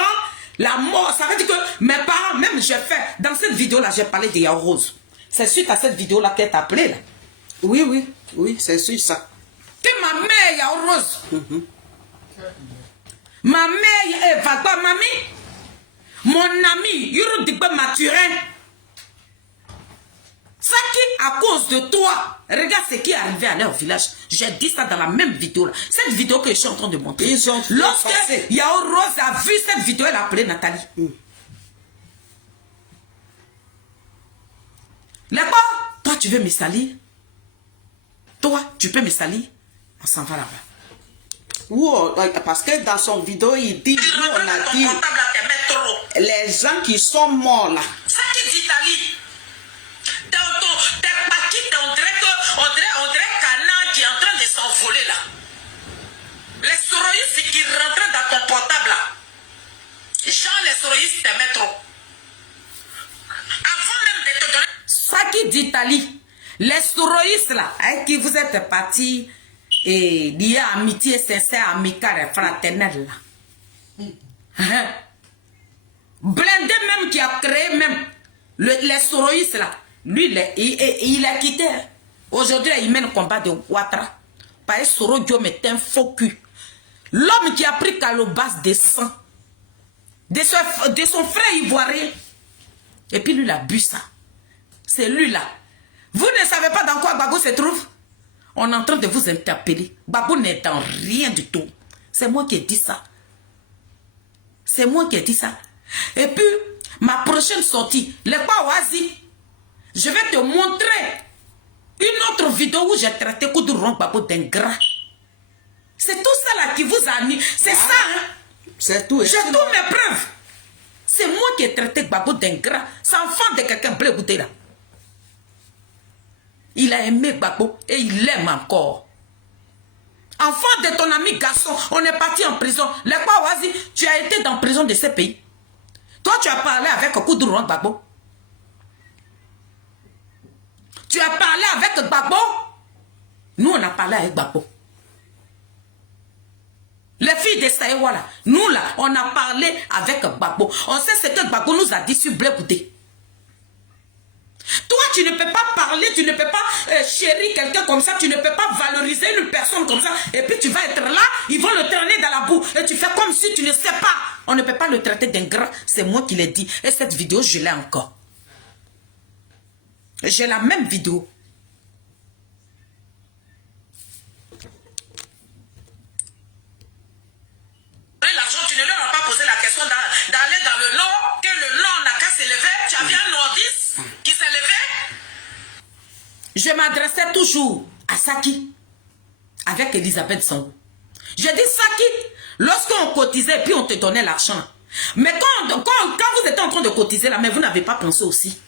la mort. Ça veut dire que mes parents, même j'ai fait, dans cette vidéo-là, j'ai parlé de Yao Rose. C'est suite à cette vidéo-là qu'elle t'a appelé là. Oui, c'est sûr ça. Que ma mère Yao Rose. Ma mère est Vagba Mami. Mon ami, Yuru Digba Maturin. Ça qui, à cause de toi, regarde ce qui est arrivé à leur village. J'ai dit ça dans la même vidéo là. Cette vidéo que je suis en train de montrer. Lorsque Yao Rose a vu cette vidéo, elle a appelé Nathalie. Là-bas, toi tu veux me salir? Toi, tu peux me salir? On s'en va là-bas. Wow, parce que dans son vidéo, il dit, nous on a dit, les gens qui sont morts là. Ça qui dit d'Italie. Tes paquets, on dirait Cana qui est en train de s'envoler là. Les soroïstes qui rentrent dans ton portable là. Jean, les soroïstes t'aimaient trop. Avant même de te donner. Ça qui dit d'Italie. Les soroïstes là, avec qui vous êtes partis et liés à amitié sincère, amicale et fraternelle là. Blindé même qui a créé même les soroïstes là. Lui, il a quitté. Aujourd'hui, il mène le combat de Ouattara. Parce que Soro Diom est un faux cul. L'homme qui a pris Calobas de sang. De son frère ivoirien. Et puis lui, il a bu ça. C'est lui là. Vous ne savez pas dans quoi Gbagbo se trouve? On est en train de vous interpeller. Gbagbo n'est dans rien du tout. C'est moi qui ai dit ça. C'est moi qui ai dit ça. Et puis, ma prochaine sortie, les Oasis, je vais te montrer une autre vidéo où j'ai traité Koudourou Gbagbo d'ingrat. C'est tout ça là qui vous a mis. C'est ça, hein? C'est tout. J'ai toutes mes preuves. C'est moi qui ai traité Gbagbo d'ingrat. C'est enfant de quelqu'un blé goûté là. Il a aimé Gbagbo et il l'aime encore. Enfant de ton ami garçon, on est parti en prison. Les Oasis, tu as été dans la prison de ces pays. Toi, tu as parlé avec Koudourou Gbagbo. Tu as parlé avec Gbagbo. Nous, on a parlé avec Gbagbo. Les filles de Saïwa, là, nous, là, on a parlé avec Gbagbo. On sait ce que Gbagbo nous a dit sur Blé Goudé. Toi, tu ne peux pas parler, tu ne peux pas chérir quelqu'un comme ça, tu ne peux pas valoriser une personne comme ça, et puis tu vas être là, ils vont le traîner dans la boue, et tu fais comme si tu ne sais pas. On ne peut pas le traiter d'ingrat, c'est moi qui l'ai dit. Et cette vidéo, je l'ai encore. J'ai la même vidéo. L'argent, tu ne leur as pas posé la question d'aller dans le nord, que le nord n'a qu'à s'élever. Tu avais un nordiste qui s'est levé. Je m'adressais toujours à Saki avec Elisabeth Sangou. Je dis Saki, lorsqu'on cotisait puis on te donnait l'argent. Mais quand vous étiez en train de cotiser là, mais vous n'avez pas pensé aussi.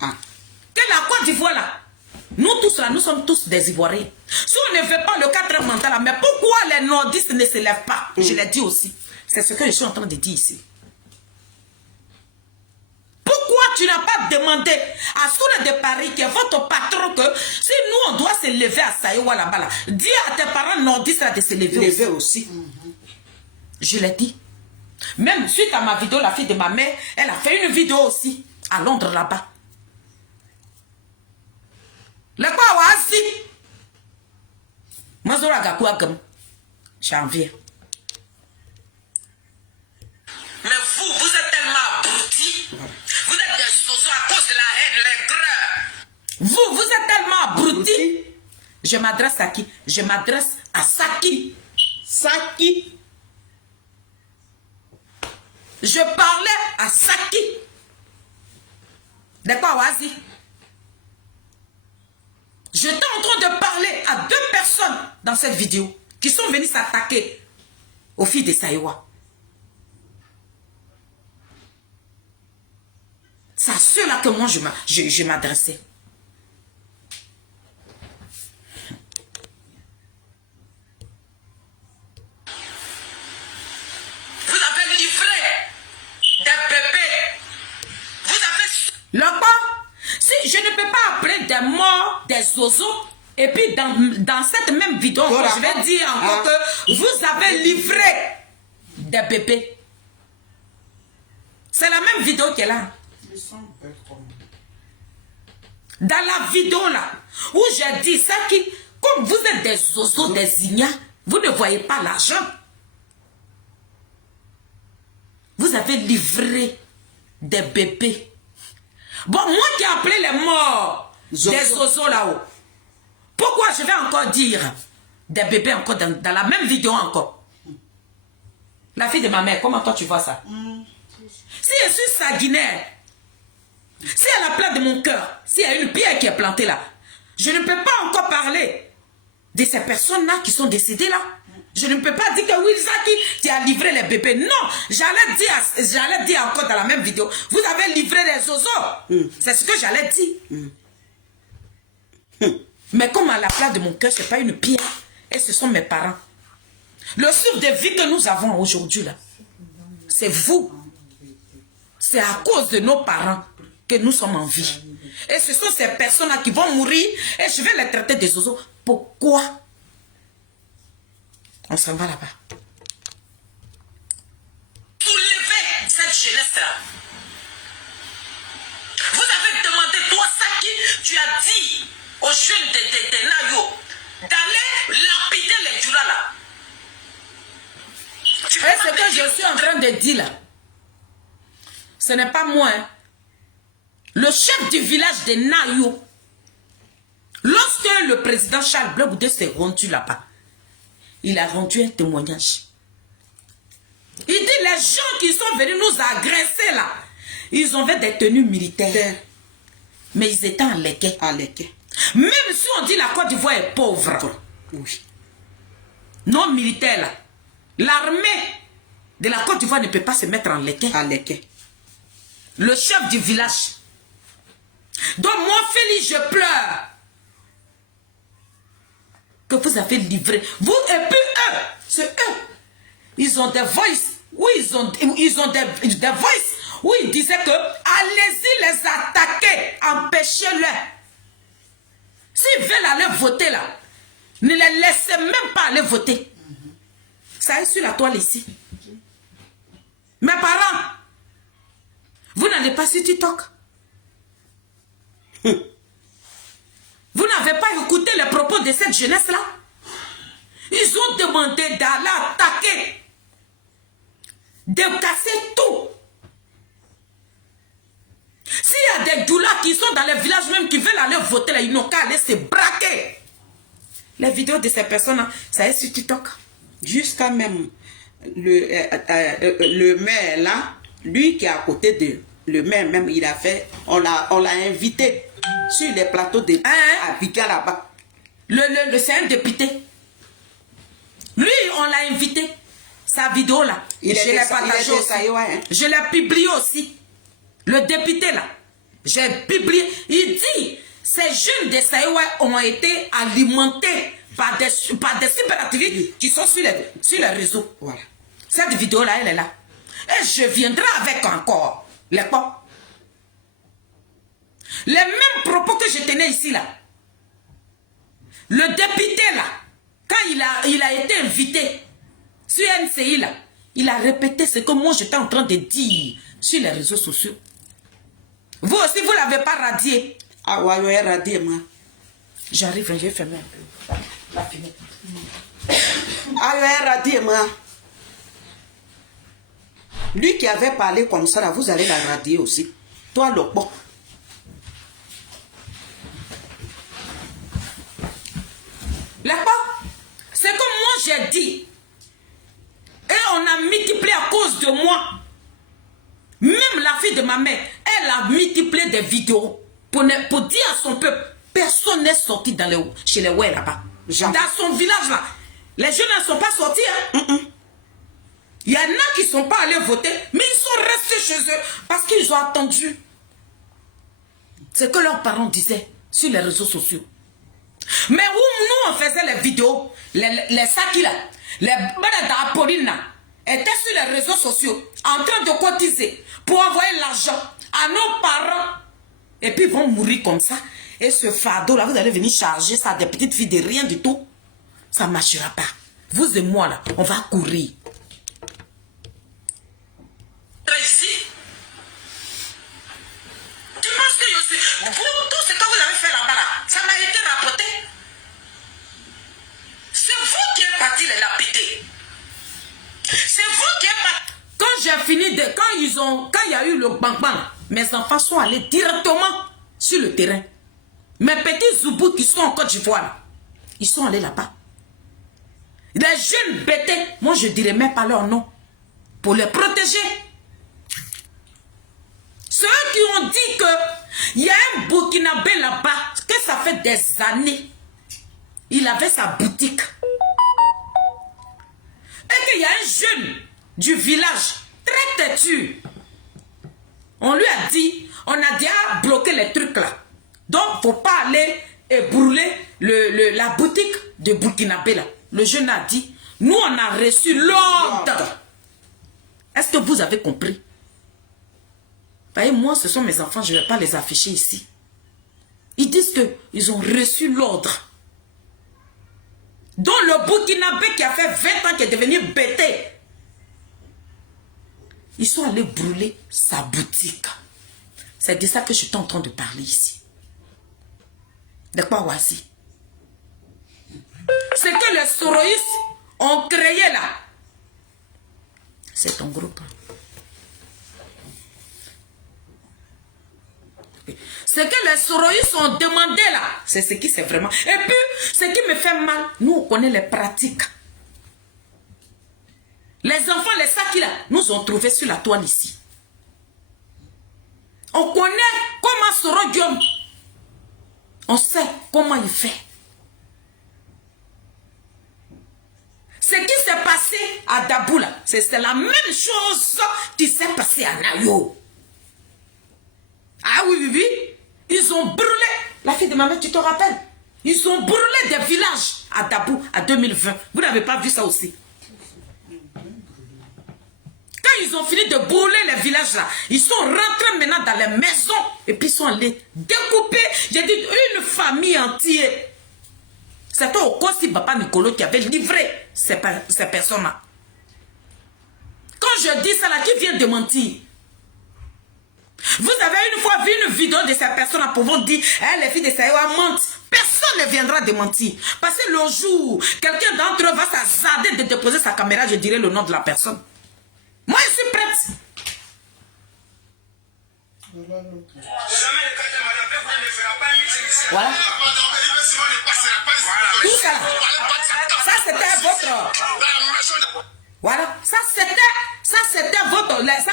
Que la Côte d'Ivoire là, nous tous là, nous sommes tous des Ivoiriens. Si on ne veut pas le 4 mental là, mais pourquoi les nordistes ne se lèvent pas? Je l'ai dit aussi. C'est ce que je suis en train de dire ici. Pourquoi tu n'as pas demandé à Soura de Paris, qui est votre patron, que si nous on doit se lever à Saïwa là-bas, là, dis à tes parents nordistes là, de se lever aussi. Je l'ai dit. Même suite à ma vidéo, la fille de ma mère, elle a fait une vidéo aussi à Londres là-bas. Le quoi aussi? Mazora Gakuagam. J'en viens. Mais vous êtes tellement abrutis. Vous êtes des sozos à cause de la haine, les greurs. Vous êtes tellement abrutis. Je m'adresse à qui? Je m'adresse à Saki. Saki. Je parlais à Saki. De quoi, Oazi? J'étais en train de parler à 2 personnes dans cette vidéo qui sont venues s'attaquer aux filles de Saïwa. C'est à ceux-là que moi je m'adressais. Vous avez livré des bébés. Vous avez... Le quoi? Si je ne peux pas appeler des morts, des oiseaux, et puis dans cette même vidéo, je vais dire encore que vous avez livré des bébés. C'est la même vidéo qui est là. Dans la vidéo là, où j'ai dit ça, comme vous êtes des oiseaux, des ignas, vous ne voyez pas l'argent. Vous avez livré des bébés. Bon, moi qui ai appelé les morts des oiseaux là-haut, pourquoi je vais encore dire des bébés encore dans la même vidéo encore? La fille de ma mère, comment toi tu vois ça? Si je suis sanguinaire, si à la place de mon cœur, s'il y a une pierre qui est plantée là, je ne peux pas encore parler de ces personnes-là qui sont décédées là. Je ne peux pas dire que oui, Zaki, tu as livré les bébés. Non, j'allais dire encore dans la même vidéo, vous avez livré les oiseaux. C'est ce que j'allais dire. Mais comme à la place de mon cœur, ce n'est pas une pierre, et ce sont mes parents. Le souffle de vie que nous avons aujourd'hui là, c'est vous. C'est à cause de nos parents que nous sommes en vie. Et ce sont ces personnes-là qui vont mourir, et je vais les traiter des oiseaux. Pourquoi? On s'en va là-bas. Soulevez cette jeunesse-là. Vous avez demandé, toi, Saki, tu as dit aux jeunes de Nayo d'aller lapider les Djula là. Et ce que je suis en train de dire là, ce n'est pas moi. Hein. Le chef du village de Nayo, Lorsque le président Charles Blé Goudé s'est rendu là-bas, il a rendu un témoignage. Il dit, les gens qui sont venus nous agresser là, ils avaient des tenues militaires. Mais ils étaient en léquet. Même si on dit la Côte d'Ivoire est pauvre, oui. Non militaire là, l'armée de la Côte d'Ivoire ne peut pas se mettre en léquet. Le chef du village. Donc moi, Félix, je pleure. Que vous avez livré. Vous et puis eux, c'est eux. Ils ont des voices. Oui, ils ont des voices où ils disaient que allez-y les attaquer, empêchez-les. S'ils veulent aller voter là, ne les laissez même pas aller voter. Ça est sur la toile ici. Mes parents, vous n'allez pas sur TikTok. Vous n'avez pas écouté les propos de cette jeunesse-là. Ils ont demandé d'aller attaquer, de casser tout. S'il y a des doulas qui sont dans les villages même qui veulent aller voter, là, ils n'ont qu'à aller se braquer. Les vidéos de ces personnes-là, ça est sur TikTok. Jusqu'à même le maire là, lui qui est à côté de le maire même, il a fait, on l'a invité sur les plateaux de Abidjan là-bas. C'est un député. Lui, on l'a invité. Sa vidéo là, je l'ai partagée aussi. Je l'ai publié aussi. Le député là, j'ai publié. Il dit, ces jeunes de Saïwa ont été alimentés par des cyberactivistes qui sont sur les réseaux. Voilà. Cette vidéo là, elle est là. Et je viendrai avec encore les pas. Les mêmes propos que je tenais ici là. Le député là, quand il a été invité sur NCI là, il a répété ce que moi j'étais en train de dire sur les réseaux sociaux. Vous aussi, vous ne l'avez pas radié. Ah ouais, ouais, radié moi. J'arrive, je vais fermer un peu la fenêtre. Ah ouais, radié moi. Lui qui avait parlé comme ça là, vous allez la radier aussi. Toi le bon. Là-bas, c'est comme moi j'ai dit. Et on a multiplié à cause de moi. Même la fille de ma mère, elle a multiplié des vidéos pour dire à son peuple, personne n'est sorti chez les Ouai là-bas. Dans son village là, les jeunes ne sont pas sortis. Hein? Il y en a qui ne sont pas allés voter, mais ils sont restés chez eux parce qu'ils ont attendu ce que leurs parents disaient sur les réseaux sociaux. Mais où nous on faisait les vidéos, les Saki là, les Bada Apolline là, étaient sur les réseaux sociaux en train de cotiser pour envoyer l'argent à nos parents. Et puis ils vont mourir comme ça. Et ce fardeau là, vous allez venir charger ça des petites filles de rien du tout. Ça ne marchera pas. Vous et moi là, on va courir. Ici, tu penses que je suis... Vous, tout ce que vous avez fait là-bas, là, ça m'a été rapporté. C'est vous qui êtes parti les lapider. C'est vous qui êtes parti. Quand j'ai fini quand il y a eu le bang-bang, mes enfants sont allés directement sur le terrain. Mes petits zoubous qui sont en Côte d'Ivoire, ils sont allés là-bas. Les jeunes bêtés, moi je ne dirais même pas leur nom, pour les protéger. Ceux qui ont dit qu'il y a un Burkinabé là-bas, que ça fait des années, il avait sa boutique. Et qu'il y a un jeune du village, très têtu. On lui a dit, on a déjà bloqué les trucs là. Donc, il ne faut pas aller et brûler la boutique de Burkinabé là. Le jeune a dit, nous on a reçu l'ordre. Est-ce que vous avez compris? Voyez, moi, ce sont mes enfants, je ne vais pas les afficher ici. Ils disent qu'ils ont reçu l'ordre. Donc le Burkinabé qui a fait 20 ans, qui est devenu bêté, ils sont allés brûler sa boutique. C'est de ça que je suis en train de parler ici. De quoi voici? C'est que les soroïstes ont créé là. C'est ton groupe. Ce que les soroïstes ont demandé là, c'est ce qui c'est vraiment. Et puis, ce qui me fait mal, nous on connaît les pratiques. Les enfants, les sacs là, nous ont trouvé sur la toile ici. On connaît comment Soro Diom. On sait comment il fait. Ce qui s'est passé à Daboula, c'est la même chose qui s'est passé à Nayo. Ah oui, oui, oui. Ils ont brûlé. La fille de ma mère, tu te rappelles? Ils ont brûlé des villages à Dabou en 2020. Vous n'avez pas vu ça aussi? Quand ils ont fini de brûler les villages là, ils sont rentrés maintenant dans les maisons et puis ils sont allés découper. J'ai dit une famille entière. C'était au Kosi Papa Nicolo qui avait livré ces personnes-là. Quand je dis ça là, qui vient de mentir? Vous avez une fois vu une vidéo de ces personnes-là pour vous dire, les filles de Saïwa mentent. Personne ne viendra de mentir. Parce que le jour, quelqu'un d'entre eux va s'azarder de déposer sa caméra, je dirai le nom de la personne. Moi, je suis prête. Voilà. Tout ça, ça c'était votre... Voilà, ça c'était votre... Ça,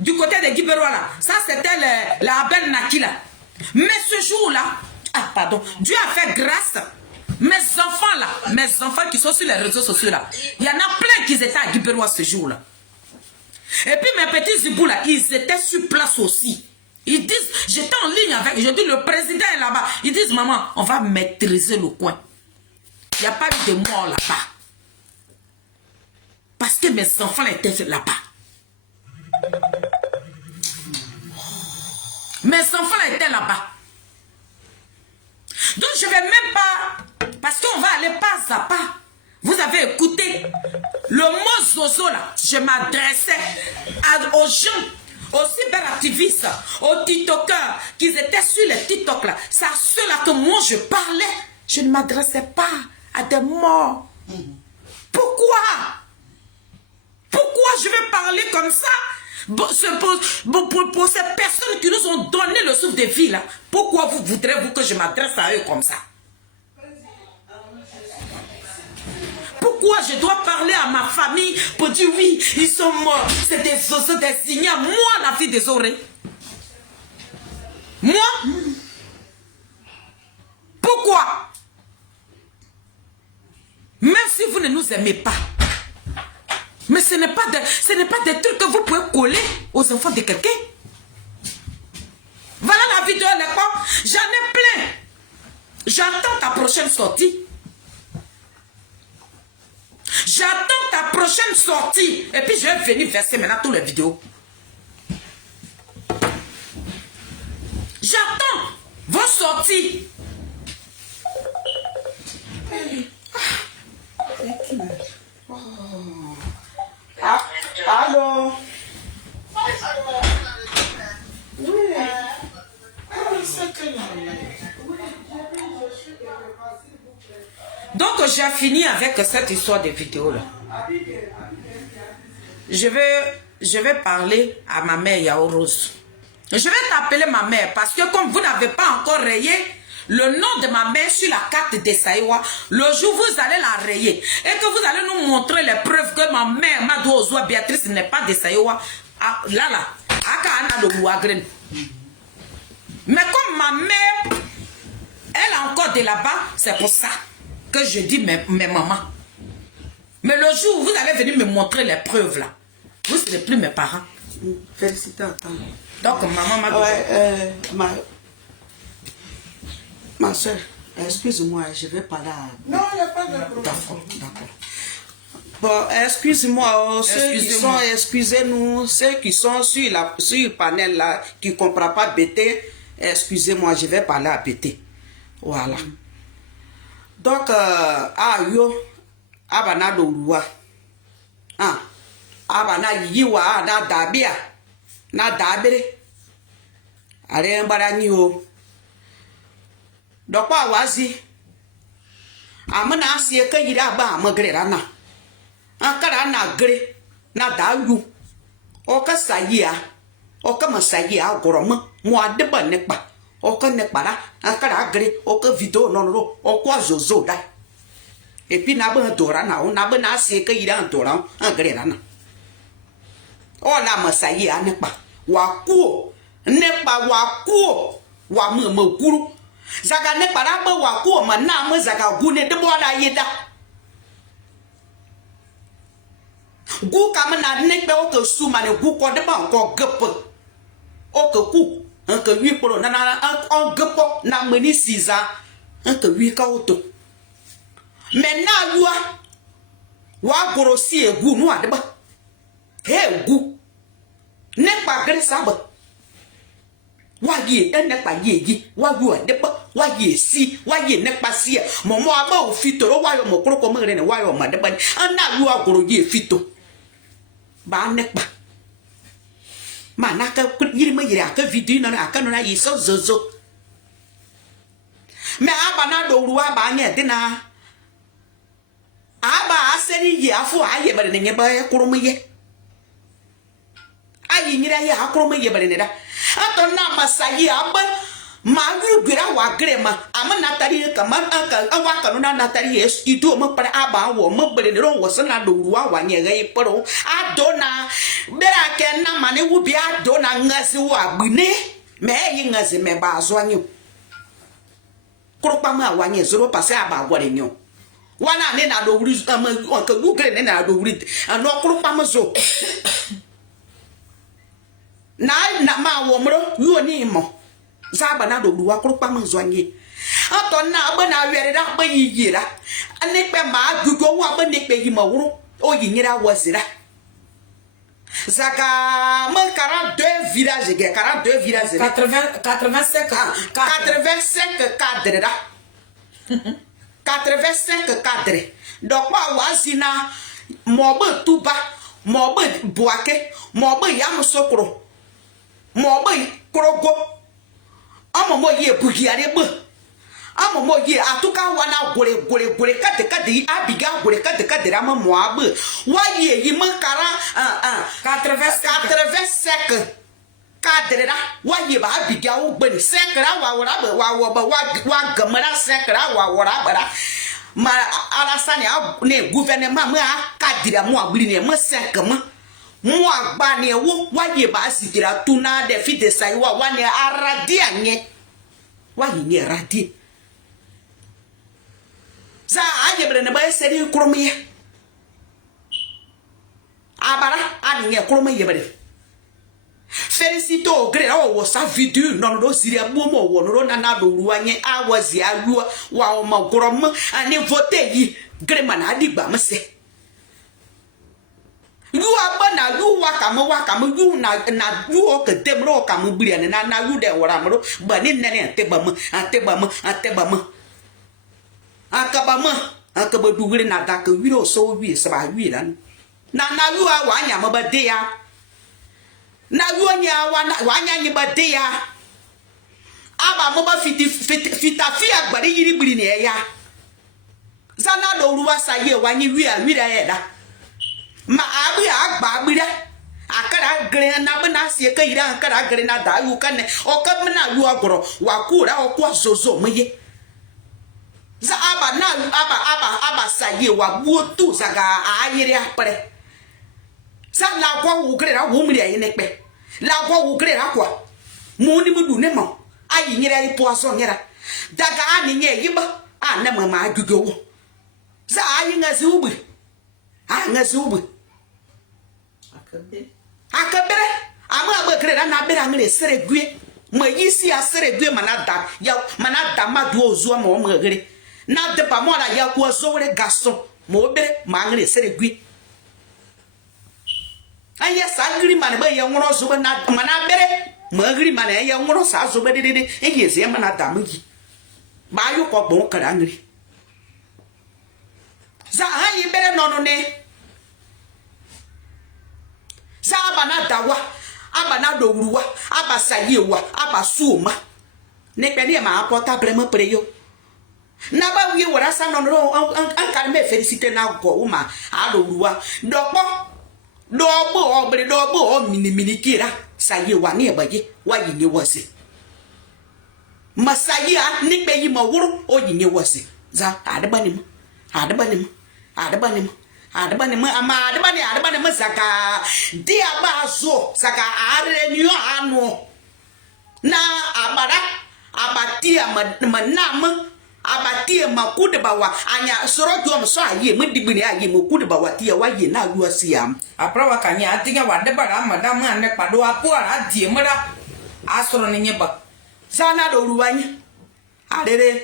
du côté de Guiberois là, ça c'était la belle Nakila. Mais ce jour-là, ah pardon, Dieu a fait grâce. Mes enfants là, mes enfants qui sont sur les réseaux sociaux là, il y en a plein qui étaient à Guiberois ce jour-là. Et puis mes petits zibous là, ils étaient sur place aussi. Ils disent, j'étais en ligne avec, je dis le président est là-bas. Ils disent, maman, on va maîtriser le coin. Il n'y a pas eu de mort là-bas. Parce que mes enfants étaient là-bas. Mes enfants étaient là-bas. Donc je ne vais même pas, parce qu'on va aller pas à pas. Vous avez écouté le mot Zozo là. Je m'adressais aux gens, aux cyberactivistes, aux tiktokers qui étaient sur les TikTok là. C'est à ceux-là que moi je parlais. Je ne m'adressais pas à des morts. Pourquoi? Pourquoi je vais parler comme ça pour ces personnes qui nous ont donné le souffle de vie là? Pourquoi vous voudrez-vous que je m'adresse à eux comme ça? Pourquoi je dois parler à ma famille pour dire oui, ils sont morts, c'est des os, des signes. Moi, la fille des oreilles. Moi? Pourquoi? Même si vous ne nous aimez pas. Mais ce n'est pas des trucs que vous pouvez coller aux enfants de quelqu'un. Voilà la vidéo, d'accord? J'en ai plein. J'attends ta prochaine sortie. J'attends ta prochaine sortie. Et puis je vais venir verser maintenant toutes les vidéos. J'attends vos sorties. Allô? Oui. Donc j'ai fini avec cette histoire de vidéo là. Je vais parler à ma mère Yao Rose. Je vais t'appeler ma mère parce que comme vous n'avez pas encore rayé le nom de ma mère sur la carte de Saïwa, le jour où vous allez la rayer et que vous allez nous montrer les preuves que ma mère, Madouozoa Béatrice, n'est pas de Saïwa, là, mais comme ma mère, elle a encore de là-bas, c'est pour ça que je dis mes mamans. Mais le jour où vous allez venir me montrer les preuves là, vous ne serez plus mes parents. Félicitations. Donc maman m'a dit... Ma soeur, excuse-moi, je vais parler à... Non, il n'y a pas de problème. D'accord. Bon, excuse-moi, ceux qui sont, excusez-nous, ceux qui sont sur le panel là, qui ne comprennent pas BT, excusez-moi, je vais parler à BT. Voilà. Donc, yo, abana dourua. Abana yiwa, na dabia, na dabere. Allez, mbara o. Donc, quoi, vas-y. Amana si que yira ba magrana. Akara na gre na dayu. O ka sayia. O ka masayia goroma. Mo adeba nekpa. O que n'est pas là, un caracré, o que vidéo non, o quoi zozo da. Et puis n'a pas un dorana, on n'a pas assez que il a un doran, un grenana. Oh la masayi a n'est pas. Wakuo, n'est pas wakuo, wa me kuru. Zaga n'est pas là, wakuo, ma nama zaga gune de bois la yeda. Gu kama na n'est pas au que sous ma ne gu quoi de pas encore gup. O que coup. Un que 8 pour un guepo na meni 6 ans, un que 8 kauto. Maintenant, wa grossi et goût noir de bas. Hé, goût. N'est pas gré sabre. Wa ye, elle n'est pas ye, wa you de bas, wa ye si, wa ye n'est pas si. Mon moi, au fito, wa yo mo croco me wa yo ma de ban. Un na you a gros ye fito. Ba n'est pas. Manaka yirima yira ka video na aka no na yiso zozo me aba na do ruwa ba anya de na aba aseri yi afu aye bare ne ba kurumu ye ayi nyira ye akurumu ye bare ne da ato na masayi aba ma gwira wa grema ama na tari ka ma aka awa ka no na tari yes itu mo para aba wo mo bare ne ro wo sana do ruwa wa nye ga iporo adona bera ke na mane wu bi adona ngasi wa gbine me yi ngasi me ba zo anyo kropa ma wa nye zoro pase aba gware nyo wana ne na do wuri ama ka gu gre ne na do wuri ano kropa ma zo na ma wo mro yu ni mo zaba na do ruwa kropa ma zo anyi ato na agba na were da agba yiyira anekpe ma gugo wa agba nekpe yi ma wuru o yinyira wasira Zaka, mon 42 villages, 42 villages. 85 cadres. 85 cadres. Donc, moi, wazina, mobe tuba, mobe boake, mobe yamusokro, mobe krogo. Amo ye bugiare bu. Amo ye atuka wana gore kade abiga gore kade rama moabu. Wa ye yima kara 85 cadre wa ye ba abiga u gbeni sekra wa gamara sekra wa bara ma alasani ne gouvernement ma kadira mo agbiri ne mo sekma mo agba ne wo wa ye ba sikira tuna de fi de sai wa ne aradi anye wa ye ne aradi za ayebre ne ba seri kromiye abara ani ye kromiye bare felicito grera o sa video no do siria bomo wo no na na do ruanye awazi aluwa wa o ma grom ani vote yi grema na adigba mse yu agba na yu wa kam yu na yu o ke demro kam bri na yu de wora mro ba ni nene atebam akaba dugre na da ka wiro so wi sa ba wi lan na yu wa anya ma ba de ya na yu anya wa anya ni ba de ya aba mo ba fitafi agbari yiri bri ne ya zana do ruwa sa ye wa ni wi da da ma abi agba agbira akara gre na ba na sie ka ira akara gre na da yu kan o ka na yu agoro wa kura o kwa zozo mye za aba saye wa buotu zaga ayire apre za la kwa ugrera wo mri ayi nekpe la kwa ugrera kwa mu ni mudu ne mo ayi nyira yi poaso nyira daga ani nye yiba ana mama agugo za ayi ngazi ubu ngazi ubu akabere ama agbekere na bere ngire sere gwe ma yisi asere gwe mana da madu ozu ma o magere na de ba mo la ya ku zowre gaso mo bere ma ngire sere gwe aya sagri man ba ya nworo zo na mana bere ma gri man ya nworo sa zo be de eyeze mana da magi ma yu ko gbon kara ngire za hayi bere no ne za abana dawa abana dowruwa abasayewa abasuoma ne pe ne ma apota brema preyo na ba wi wora sa no an kan me felicite na go uma adowruwa dobo obre dobo o mini kira sayewa ne baje wa yi ne wose masaya ni pe yi ma wuru o yi ni wasi za adabanim ama saka dia bazo saka are ni anu na abatia manam abatia makude bawa anya soro jom so aye medibini aye makude bawa tia wa ye na yu asiam apra wa kanya atinga wade bara madam ane pado apu ara die mara asoro ni nyeba sana do ruwanye arere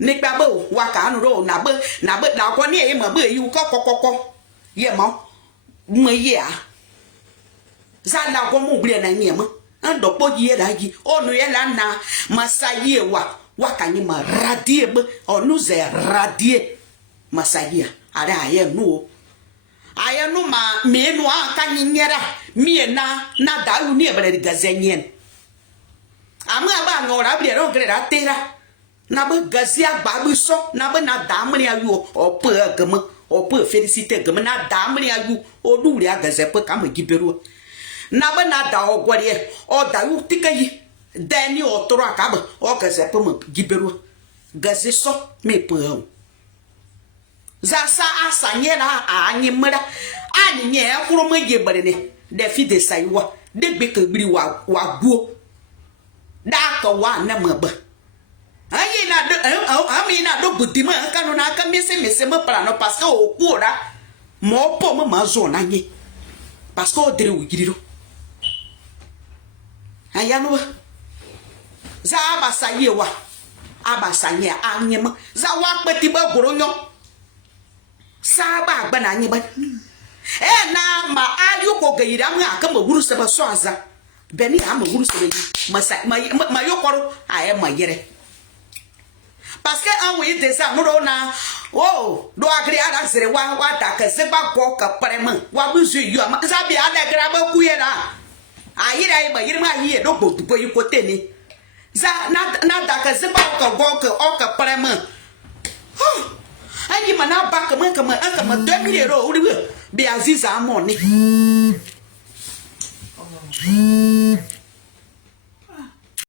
nikpa bo wa ka anu ro na be da ko ni e ma be yu kokokoko ye mo mo ye a sana ko mu bre na ni mo ando po ye da gi onu ye la na masaye wa kanyi ma radie be onu ze radie masaya are aye nu ma me nu aka nyinyera mie na da yu ni e bele gazenyen ama ba ngora bre ro gre ra tera na be gazia babu so na be na damri ayu opo agama opo félicité agama na damri ayu oduri agaze pe kam giberu na be na da ogware o da yu tikayi dani otoro akaba o gaze pe mo giberu gaze so me pe o za sa asanye na anyi mra ani nye ekuru mo gebare ne de fi de saiwa de gbe kabiri wa guo da ka wa na maba ayi na do ami na do budima kanu na aka mese me plano parce que o kura mo po mo mazo na nye parce que o dere wigiriro ayanu za abasaye wa abasanye anyema za wa peti ba goronyo sa ba gba na anyeba na ma ayu ko geyira mu aka ma wuru se ba so aza beni ama wuru se yi ma yokoro aye ma yere parce que en oui de ça nous na do agri ala sere wa ta ka se ba ko ka parema wa bu zu yu ama za bi ala gra ba ku ye na ayira e ba yiri ma yi do gbodu bo yi ko teni za na da ka se ba ka go ka o ka parema anyi mana ba ka ma 2000 euro uri bi aziza amoni